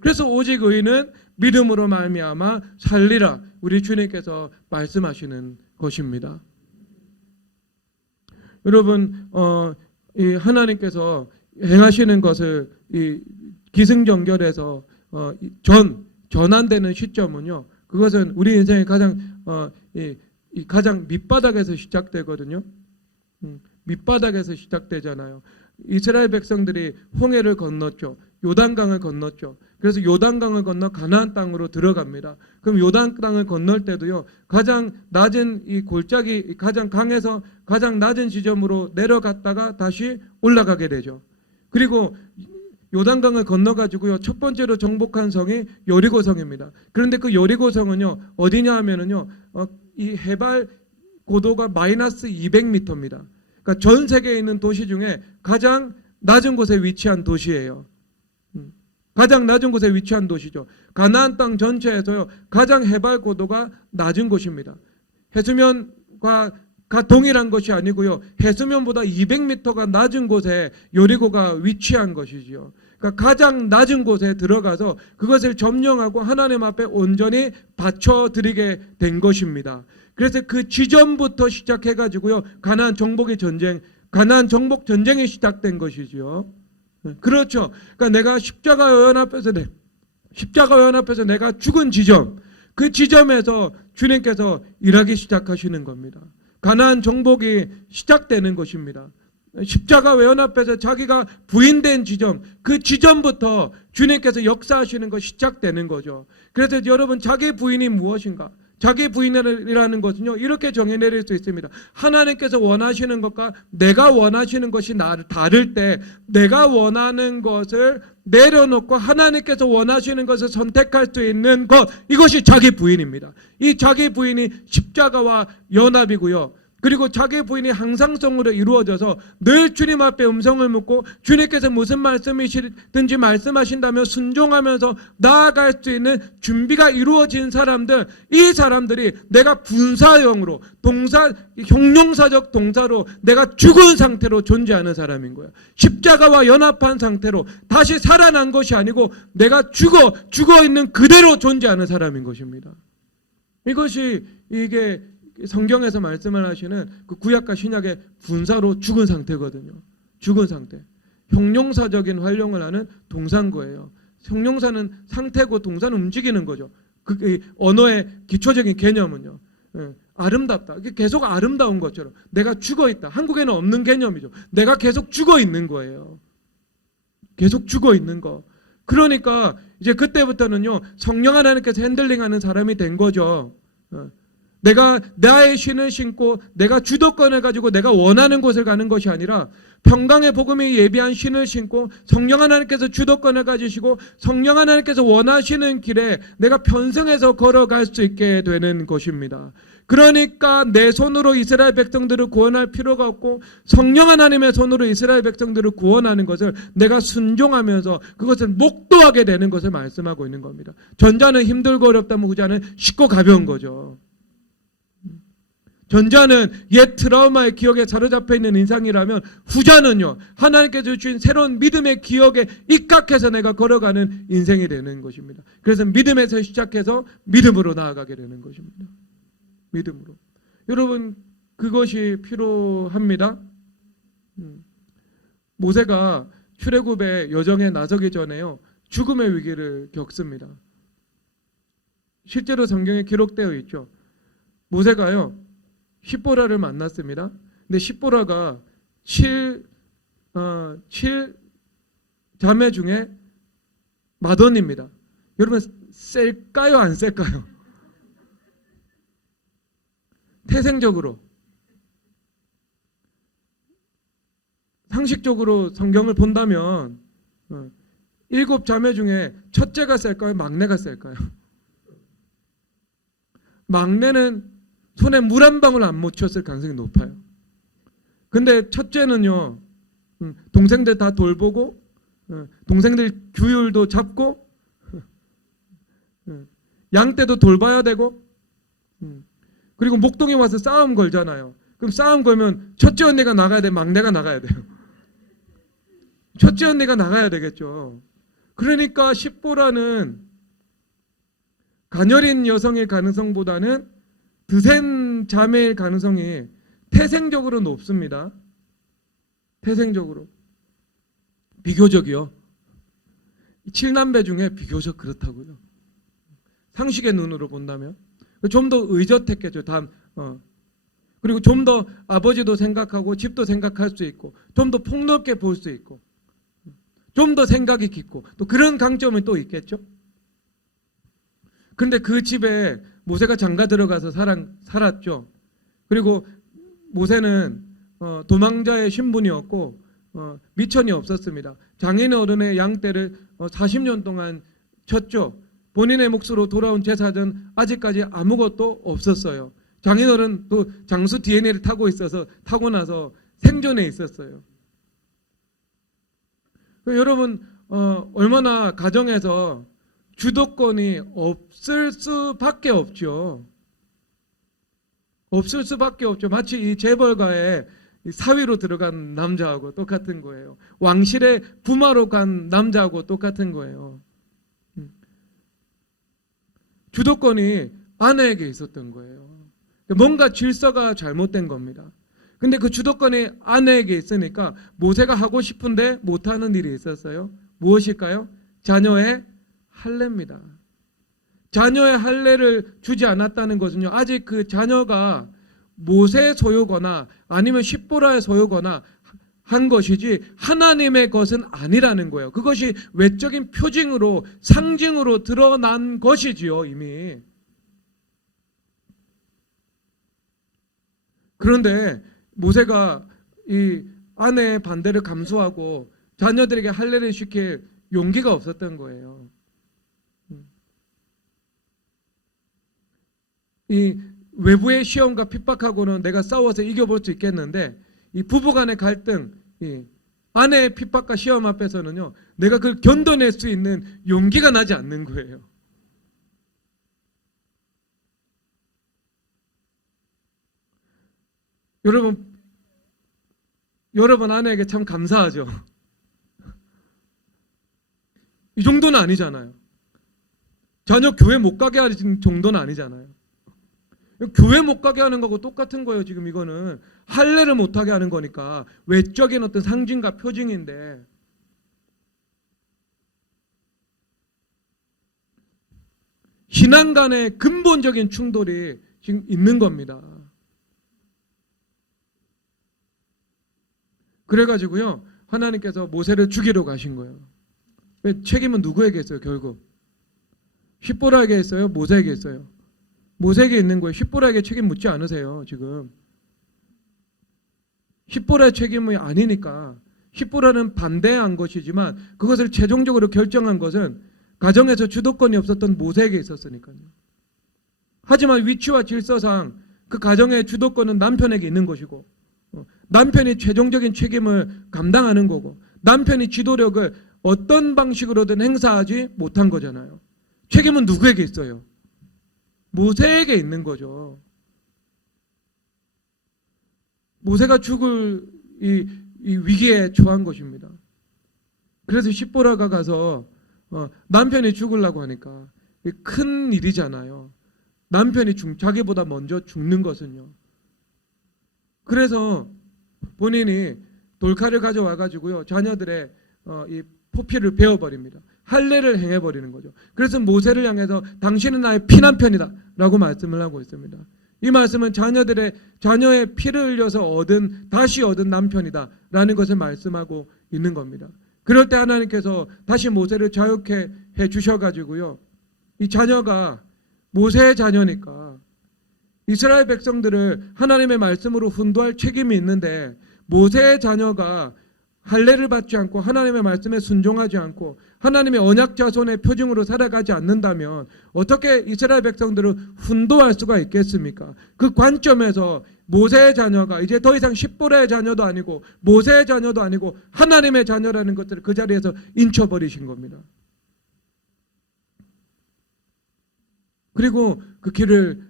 그래서 오직 의인은 믿음으로 말미암아 살리라, 우리 주님께서 말씀하시는 것입니다. 여러분 이 하나님께서 행하시는 것을 이 기승전결에서 전환되는 시점은요 그것은 우리 인생의 가장 가장 밑바닥에서 시작되거든요. 밑바닥에서 시작되잖아요. 이스라엘 백성들이 홍해를 건넜죠. 요단강을 건넜죠. 그래서 요단강을 건너 가나안 땅으로 들어갑니다. 그럼 요단 땅을 건널 때도요 가장 낮은 이 골짜기, 가장 강에서 가장 낮은 지점으로 내려갔다가 다시 올라가게 되죠. 그리고 요단강을 건너가지고요 첫 번째로 정복한 성이 여리고성입니다. 그런데 그 여리고성은요 어디냐 하면은요 이 해발 고도가 마이너스 200m입니다. 그러니까 전 세계에 있는 도시 중에 가장 낮은 곳에 위치한 도시예요. 가장 낮은 곳에 위치한 도시죠. 가나안 땅 전체에서요 가장 해발 고도가 낮은 곳입니다. 해수면과 동일한 것이 아니고요 해수면보다 200m가 낮은 곳에 여리고가 위치한 것이지요. 그러니까 가장 낮은 곳에 들어가서 그것을 점령하고 하나님 앞에 온전히 바쳐드리게 된 것입니다. 그래서 그 지점부터 시작해가지고요 가나안 정복 전쟁이 시작된 것이지요. 그렇죠. 그러니까 내가 십자가 연 앞에서 내가 죽은 지점, 그 지점에서 주님께서 일하기 시작하시는 겁니다. 가나안 정복이 시작되는 것입니다. 십자가 외연 앞에서 자기가 부인된 지점, 그 지점부터 주님께서 역사하시는 것이 시작되는 거죠. 그래서 여러분, 자기 부인이 무엇인가? 자기 부인이라는 것은요, 이렇게 정의 내릴 수 있습니다. 하나님께서 원하시는 것과 내가 원하시는 것이 다를 때 내가 원하는 것을 내려놓고 하나님께서 원하시는 것을 선택할 수 있는 것, 이것이 자기 부인입니다. 이 자기 부인이 십자가와 연합이고요. 그리고 자기 부인이 항상성으로 이루어져서 늘 주님 앞에 음성을 묻고 주님께서 무슨 말씀이시든지 말씀하신다면 순종하면서 나아갈 수 있는 준비가 이루어진 사람들, 이 사람들이 내가 분사형으로 형용사적 동사로 내가 죽은 상태로 존재하는 사람인 거예요. 십자가와 연합한 상태로 다시 살아난 것이 아니고 내가 죽어 있는 그대로 존재하는 사람인 것입니다. 이것이 이게 성경에서 말씀을 하시는 그 구약과 신약의 분사로 죽은 상태거든요. 죽은 상태. 형용사적인 활용을 하는 동사구예요. 형용사는 상태고 동사는 움직이는 거죠. 그 언어의 기초적인 개념은요. 아름답다. 계속 아름다운 것처럼 내가 죽어 있다. 한국에는 없는 개념이죠. 내가 계속 죽어 있는 거예요. 계속 죽어 있는 거. 그러니까 이제 그때부터는요, 성령 하나님께서 핸들링하는 사람이 된 거죠. 내가 나의 신을 신고 내가 주도권을 가지고 내가 원하는 곳을 가는 것이 아니라 평강의 복음이 예비한 신을 신고 성령 하나님께서 주도권을 가지시고 성령 하나님께서 원하시는 길에 내가 편승해서 걸어갈 수 있게 되는 것입니다. 그러니까 내 손으로 이스라엘 백성들을 구원할 필요가 없고 성령 하나님의 손으로 이스라엘 백성들을 구원하는 것을 내가 순종하면서 그것을 목도하게 되는 것을 말씀하고 있는 겁니다. 전자는 힘들고 어렵다면 후자는 쉽고 가벼운 거죠. 전자는 옛 트라우마의 기억에 사로잡혀 있는 인상이라면 후자는요, 하나님께서 주신 새로운 믿음의 기억에 입각해서 내가 걸어가는 인생이 되는 것입니다. 그래서 믿음에서 시작해서 믿음으로 나아가게 되는 것입니다. 믿음으로. 여러분, 그것이 필요합니다. 모세가 출애굽의 여정에 나서기 전에요, 죽음의 위기를 겪습니다. 실제로 성경에 기록되어 있죠. 모세가요, 십보라를 만났습니다. 근데 십보라가 7 자매 중에 맏언니입니다. 여러분, 셀까요, 안 셀까요? 태생적으로, 상식적으로 성경을 본다면 7자매 중에 첫째가 셀까요, 막내가 셀까요? 막내는 손에 물 한 방울 안 묻혔을 가능성이 높아요. 근데 첫째는요, 동생들 다 돌보고 동생들 규율도 잡고 양 떼도 돌봐야 되고 그리고 목동에 와서 싸움 걸잖아요. 그럼 싸움 걸면 첫째 언니가 나가야 돼, 막내가 나가야 돼요. 첫째 언니가 나가야 되겠죠. 그러니까 십보라는 가녀린 여성일 가능성보다는 드센 자매일 가능성이 태생적으로 높습니다. 태생적으로. 비교적이요. 7남매 중에 비교적 그렇다고요. 상식의 눈으로 본다면. 좀 더 의젓했겠죠. 그리고 좀 더 아버지도 생각하고 집도 생각할 수 있고 좀 더 폭넓게 볼 수 있고 좀 더 생각이 깊고 또 그런 강점이 또 있겠죠. 근데 그 집에 모세가 장가 들어가서 살았죠. 그리고 모세는 도망자의 신분이었고 미천이 없었습니다. 장인 어른의 양떼를 40년 동안 쳤죠. 본인의 몫으로 돌아온 제사는 아직까지 아무것도 없었어요. 장인 어른 또 장수 DNA를 타고 나서 생존해 있었어요. 여러분, 얼마나 가정에서 주도권이 없을 수밖에 없죠. 없을 수밖에 없죠. 마치 이 재벌가의 사위로 들어간 남자하고 똑같은 거예요. 왕실의 부마로 간 남자하고 똑같은 거예요. 주도권이 아내에게 있었던 거예요. 뭔가 질서가 잘못된 겁니다. 근데 그 주도권이 아내에게 있으니까 모세가 하고 싶은데 못하는 일이 있었어요. 무엇일까요? 자녀의 할례입니다. 자녀의 할례를 주지 않았다는 것은요, 아직 그 자녀가 모세의 소유거나 아니면 십보라의 소유거나 한 것이지 하나님의 것은 아니라는 거예요. 그것이 외적인 표징으로 상징으로 드러난 것이지요, 이미. 그런데 모세가 이 아내의 반대를 감수하고 자녀들에게 할례를 시킬 용기가 없었던 거예요. 이 외부의 시험과 핍박하고는 내가 싸워서 이겨볼 수 있겠는데 이 부부간의 갈등, 이 아내의 핍박과 시험 앞에서는요, 내가 그걸 견뎌낼 수 있는 용기가 나지 않는 거예요. 여러분 아내에게 참 감사하죠. 이 정도는 아니잖아요. 자녀 교회 못 가게 하는 정도는 아니잖아요. 교회 못 가게 하는 거고 똑같은 거예요. 지금 이거는 할례를 못 하게 하는 거니까 외적인 어떤 상징과 표징인데, 신앙 간의 근본적인 충돌이 지금 있는 겁니다. 그래가지고요, 하나님께서 모세를 죽이러 가신 거예요. 왜? 책임은 누구에게 있어요? 결국 십보라에게 있어요? 모세에게 있어요? 모세에게 있는 거예요. 십보라에게 책임 묻지 않으세요. 지금 십보라의 책임이 아니니까. 십보라는 반대한 것이지만 그것을 최종적으로 결정한 것은 가정에서 주도권이 없었던 모세에게 있었으니까요. 하지만 위치와 질서상 그 가정의 주도권은 남편에게 있는 것이고, 남편이 최종적인 책임을 감당하는 거고, 남편이 지도력을 어떤 방식으로든 행사하지 못한 거잖아요. 책임은 누구에게 있어요? 모세에게 있는 거죠. 모세가 죽을 이 위기에 처한 것입니다. 그래서 십보라가 가서 남편이 죽으려고 하니까 큰 일이잖아요. 남편이 자기보다 먼저 죽는 것은요. 그래서 본인이 돌칼을 가져와 가지고요, 자녀들의 이 포피를 베어버립니다. 할례를 행해버리는 거죠. 그래서 모세를 향해서 당신은 나의 피난편이다 라고 말씀을 하고 있습니다. 이 말씀은 자녀의 피를 흘려서 다시 얻은 남편이다 라는 것을 말씀하고 있는 겁니다. 그럴 때 하나님께서 다시 모세를 자유케 해 주셔가지고요, 이 자녀가 모세의 자녀니까 이스라엘 백성들을 하나님의 말씀으로 훈도할 책임이 있는데, 모세의 자녀가 할례를 받지 않고 하나님의 말씀에 순종하지 않고 하나님의 언약 자손의 표징으로 살아가지 않는다면 어떻게 이스라엘 백성들을 훈도할 수가 있겠습니까? 그 관점에서 모세의 자녀가 이제 더 이상 십보라의 자녀도 아니고 모세의 자녀도 아니고 하나님의 자녀라는 것들을 그 자리에서 인쳐버리신 겁니다. 그리고 그 길을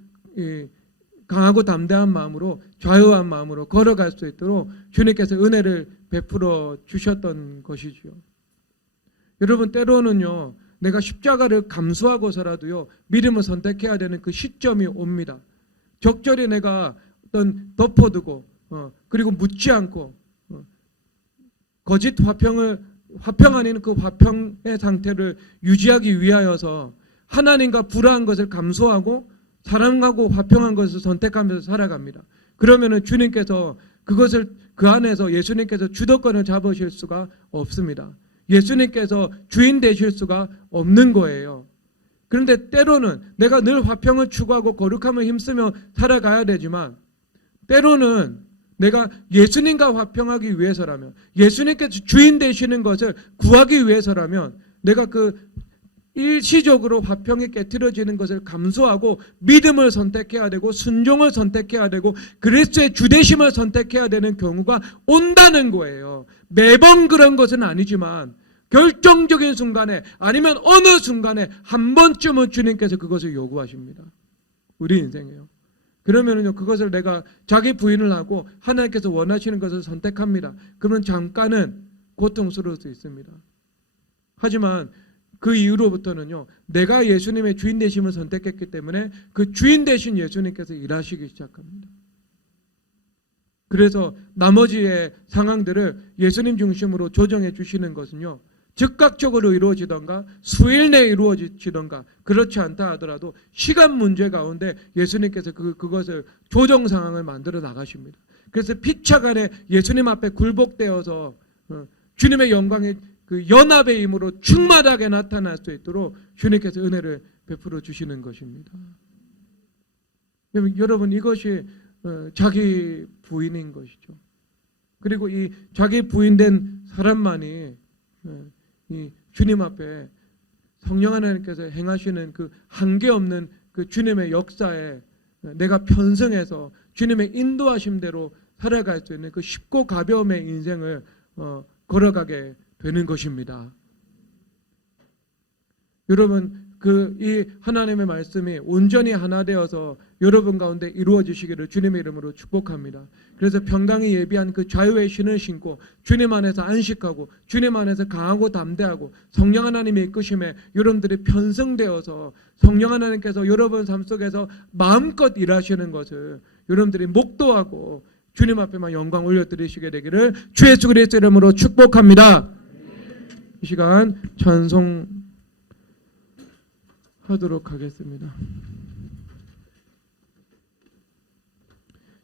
강하고 담대한 마음으로, 좌유한 마음으로 걸어갈 수 있도록 주님께서 은혜를 베풀어 주셨던 것이지요. 여러분, 때로는요, 내가 십자가를 감수하고서라도요, 믿음을 선택해야 되는 그 시점이 옵니다. 적절히 내가 어떤 덮어두고 그리고 묻지 않고 거짓 화평 아닌 그 화평의 상태를 유지하기 위하여서 하나님과 불화한 것을 감수하고 사랑하고 화평한 것을 선택하면서 살아갑니다. 그러면은 주님께서 그것을 그 안에서 예수님께서 주도권을 잡으실 수가 없습니다. 예수님께서 주인 되실 수가 없는 거예요. 그런데 때로는 내가 늘 화평을 추구하고 거룩함을 힘쓰며 살아가야 되지만, 때로는 내가 예수님과 화평하기 위해서라면, 예수님께서 주인 되시는 것을 구하기 위해서라면, 내가 그 일시적으로 화평이 깨트려지는 것을 감수하고 믿음을 선택해야 되고 순종을 선택해야 되고 그리스도의 주되심을 선택해야 되는 경우가 온다는 거예요. 매번 그런 것은 아니지만 결정적인 순간에, 아니면 어느 순간에 한 번쯤은 주님께서 그것을 요구하십니다. 우리 인생에요. 그러면은요, 그것을 내가 자기 부인을 하고 하나님께서 원하시는 것을 선택합니다. 그러면 잠깐은 고통스러울 수 있습니다. 하지만 그 이후로부터는요, 내가 예수님의 주인 되심을 선택했기 때문에 그 주인 되신 예수님께서 일하시기 시작합니다. 그래서 나머지의 상황들을 예수님 중심으로 조정해 주시는 것은요, 즉각적으로 이루어지던가 수일 내에 이루어지던가, 그렇지 않다 하더라도 시간 문제 가운데 예수님께서 그것을 조정 상황을 만들어 나가십니다. 그래서 피차간에 예수님 앞에 굴복되어서 주님의 영광의 그 연합의 힘으로 충만하게 나타날 수 있도록 주님께서 은혜를 베풀어 주시는 것입니다. 여러분, 이것이 자기 부인인 것이죠. 그리고 이 자기 부인된 사람만이 이 주님 앞에 성령 하나님께서 행하시는 그 한계 없는 그 주님의 역사에 내가 편승해서 주님의 인도하심대로 살아갈 수 있는 그 쉽고 가벼움의 인생을 걸어가게 되는 것입니다. 여러분, 이 하나님의 말씀이 온전히 하나 되어서 여러분 가운데 이루어지시기를 주님의 이름으로 축복합니다. 그래서 평강이 예비한 그 자유의 신을 신고 주님 안에서 안식하고 주님 안에서 강하고 담대하고 성령 하나님의 이끄심에 여러분들이 편성되어서 성령 하나님께서 여러분 삶 속에서 마음껏 일하시는 것을 여러분들이 목도하고 주님 앞에만 영광 올려드리시게 되기를 주 예수 그리스도의 이름으로 축복합니다. 이 시간 찬송하도록 하겠습니다.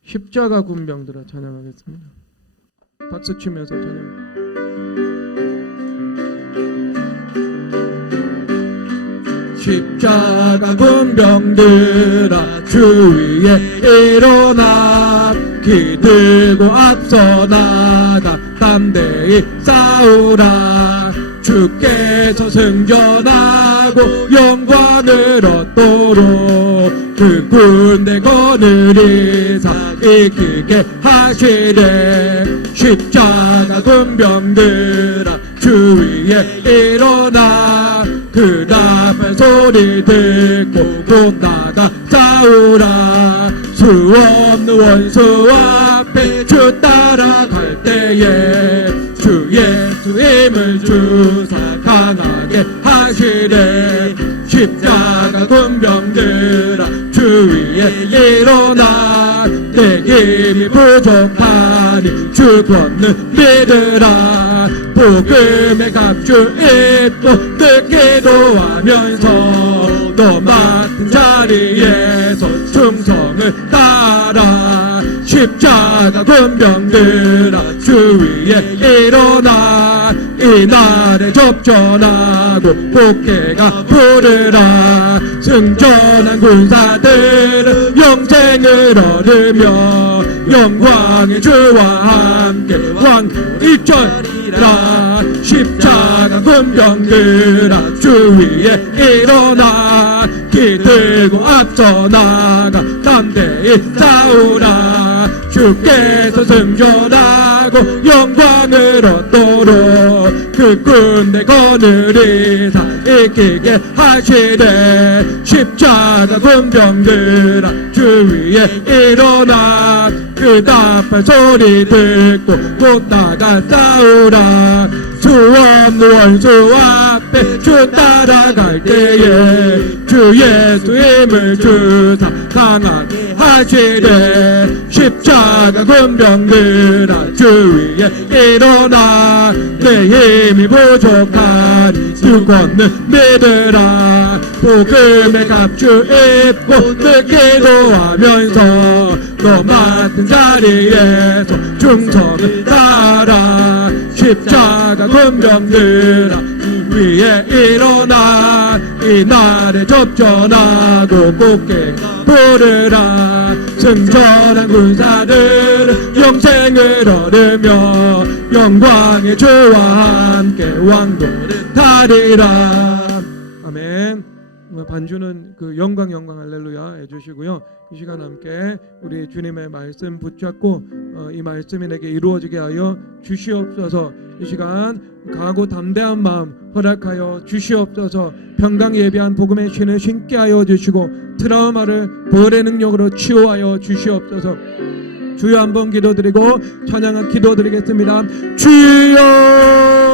십자가 군병들아 찬양하겠습니다. 박수 치면서 찬양. 십자가 군병들아 주 위에 일어나 기들고 앞서 나가 담대히 싸우라. 주께서 승전하고 영광을 얻도록 그 군대 거느리사 이기게 하시래. 십자가 군병들아 주 위에 일어나 그 나팔 소리 듣고 곧 나가 싸우라. 수 없는 원수 앞에 주 따라갈 때에 주 예수 힘을 주사 강하게 하시래. 십자가 군병들아 주 위에 일어나 내 힘이 부족하니 주 권능 믿으라. 복음의 값줄 입고 듣기도 하면서 너 맡은 자리에서 충성을 따라. 십자가 군병들아 주 위에 일어나 이날에 접전하고 복개가 부르라. 승전한 군사들은 영생을 얻으며 영광의 주와 함께 왕일절이라. 십자가 군병들아 주 위에 일어나 기들고 앞서 나가 담대히 싸우라. 주께서 승전하고 영광을 얻도록 그 군대 거느리사 이기게 하시래. 십자가 군병들아 주 위에 일어나 그 나팔 소리 듣고 곧 나가 싸우라. 수 없는 원수 앞에 주 따라갈 때에 주 예수 힘을 주사 강하게 하시래. 십자가 군병들아 주 위에 일어나 내 힘이 부족하니 주 권능 믿으라. 복음의 값줄 입고 듣기도 하면서 너 맡은 자리에서 충성을 따라. 십자가 군병들아 위에 일어나 이날에 접전하고 굳게 부르라. 승전한 군사들은 영생을 얻으며 영광의 주와 함께 왕도를 타리라. 아멘. 반주는 그 영광 할렐루야 해주시고요. 이 시간 함께 우리 주님의 말씀 붙잡고 이 말씀이 내게 이루어지게 하여 주시옵소서. 이 시간 강하고 담대한 마음 허락하여 주시옵소서. 평강 예비한 복음의 신을 신게 하여 주시고 트라우마를 벌의 능력으로 치유하여 주시옵소서. 주여 한번 기도드리고 찬양한 기도드리겠습니다. 주여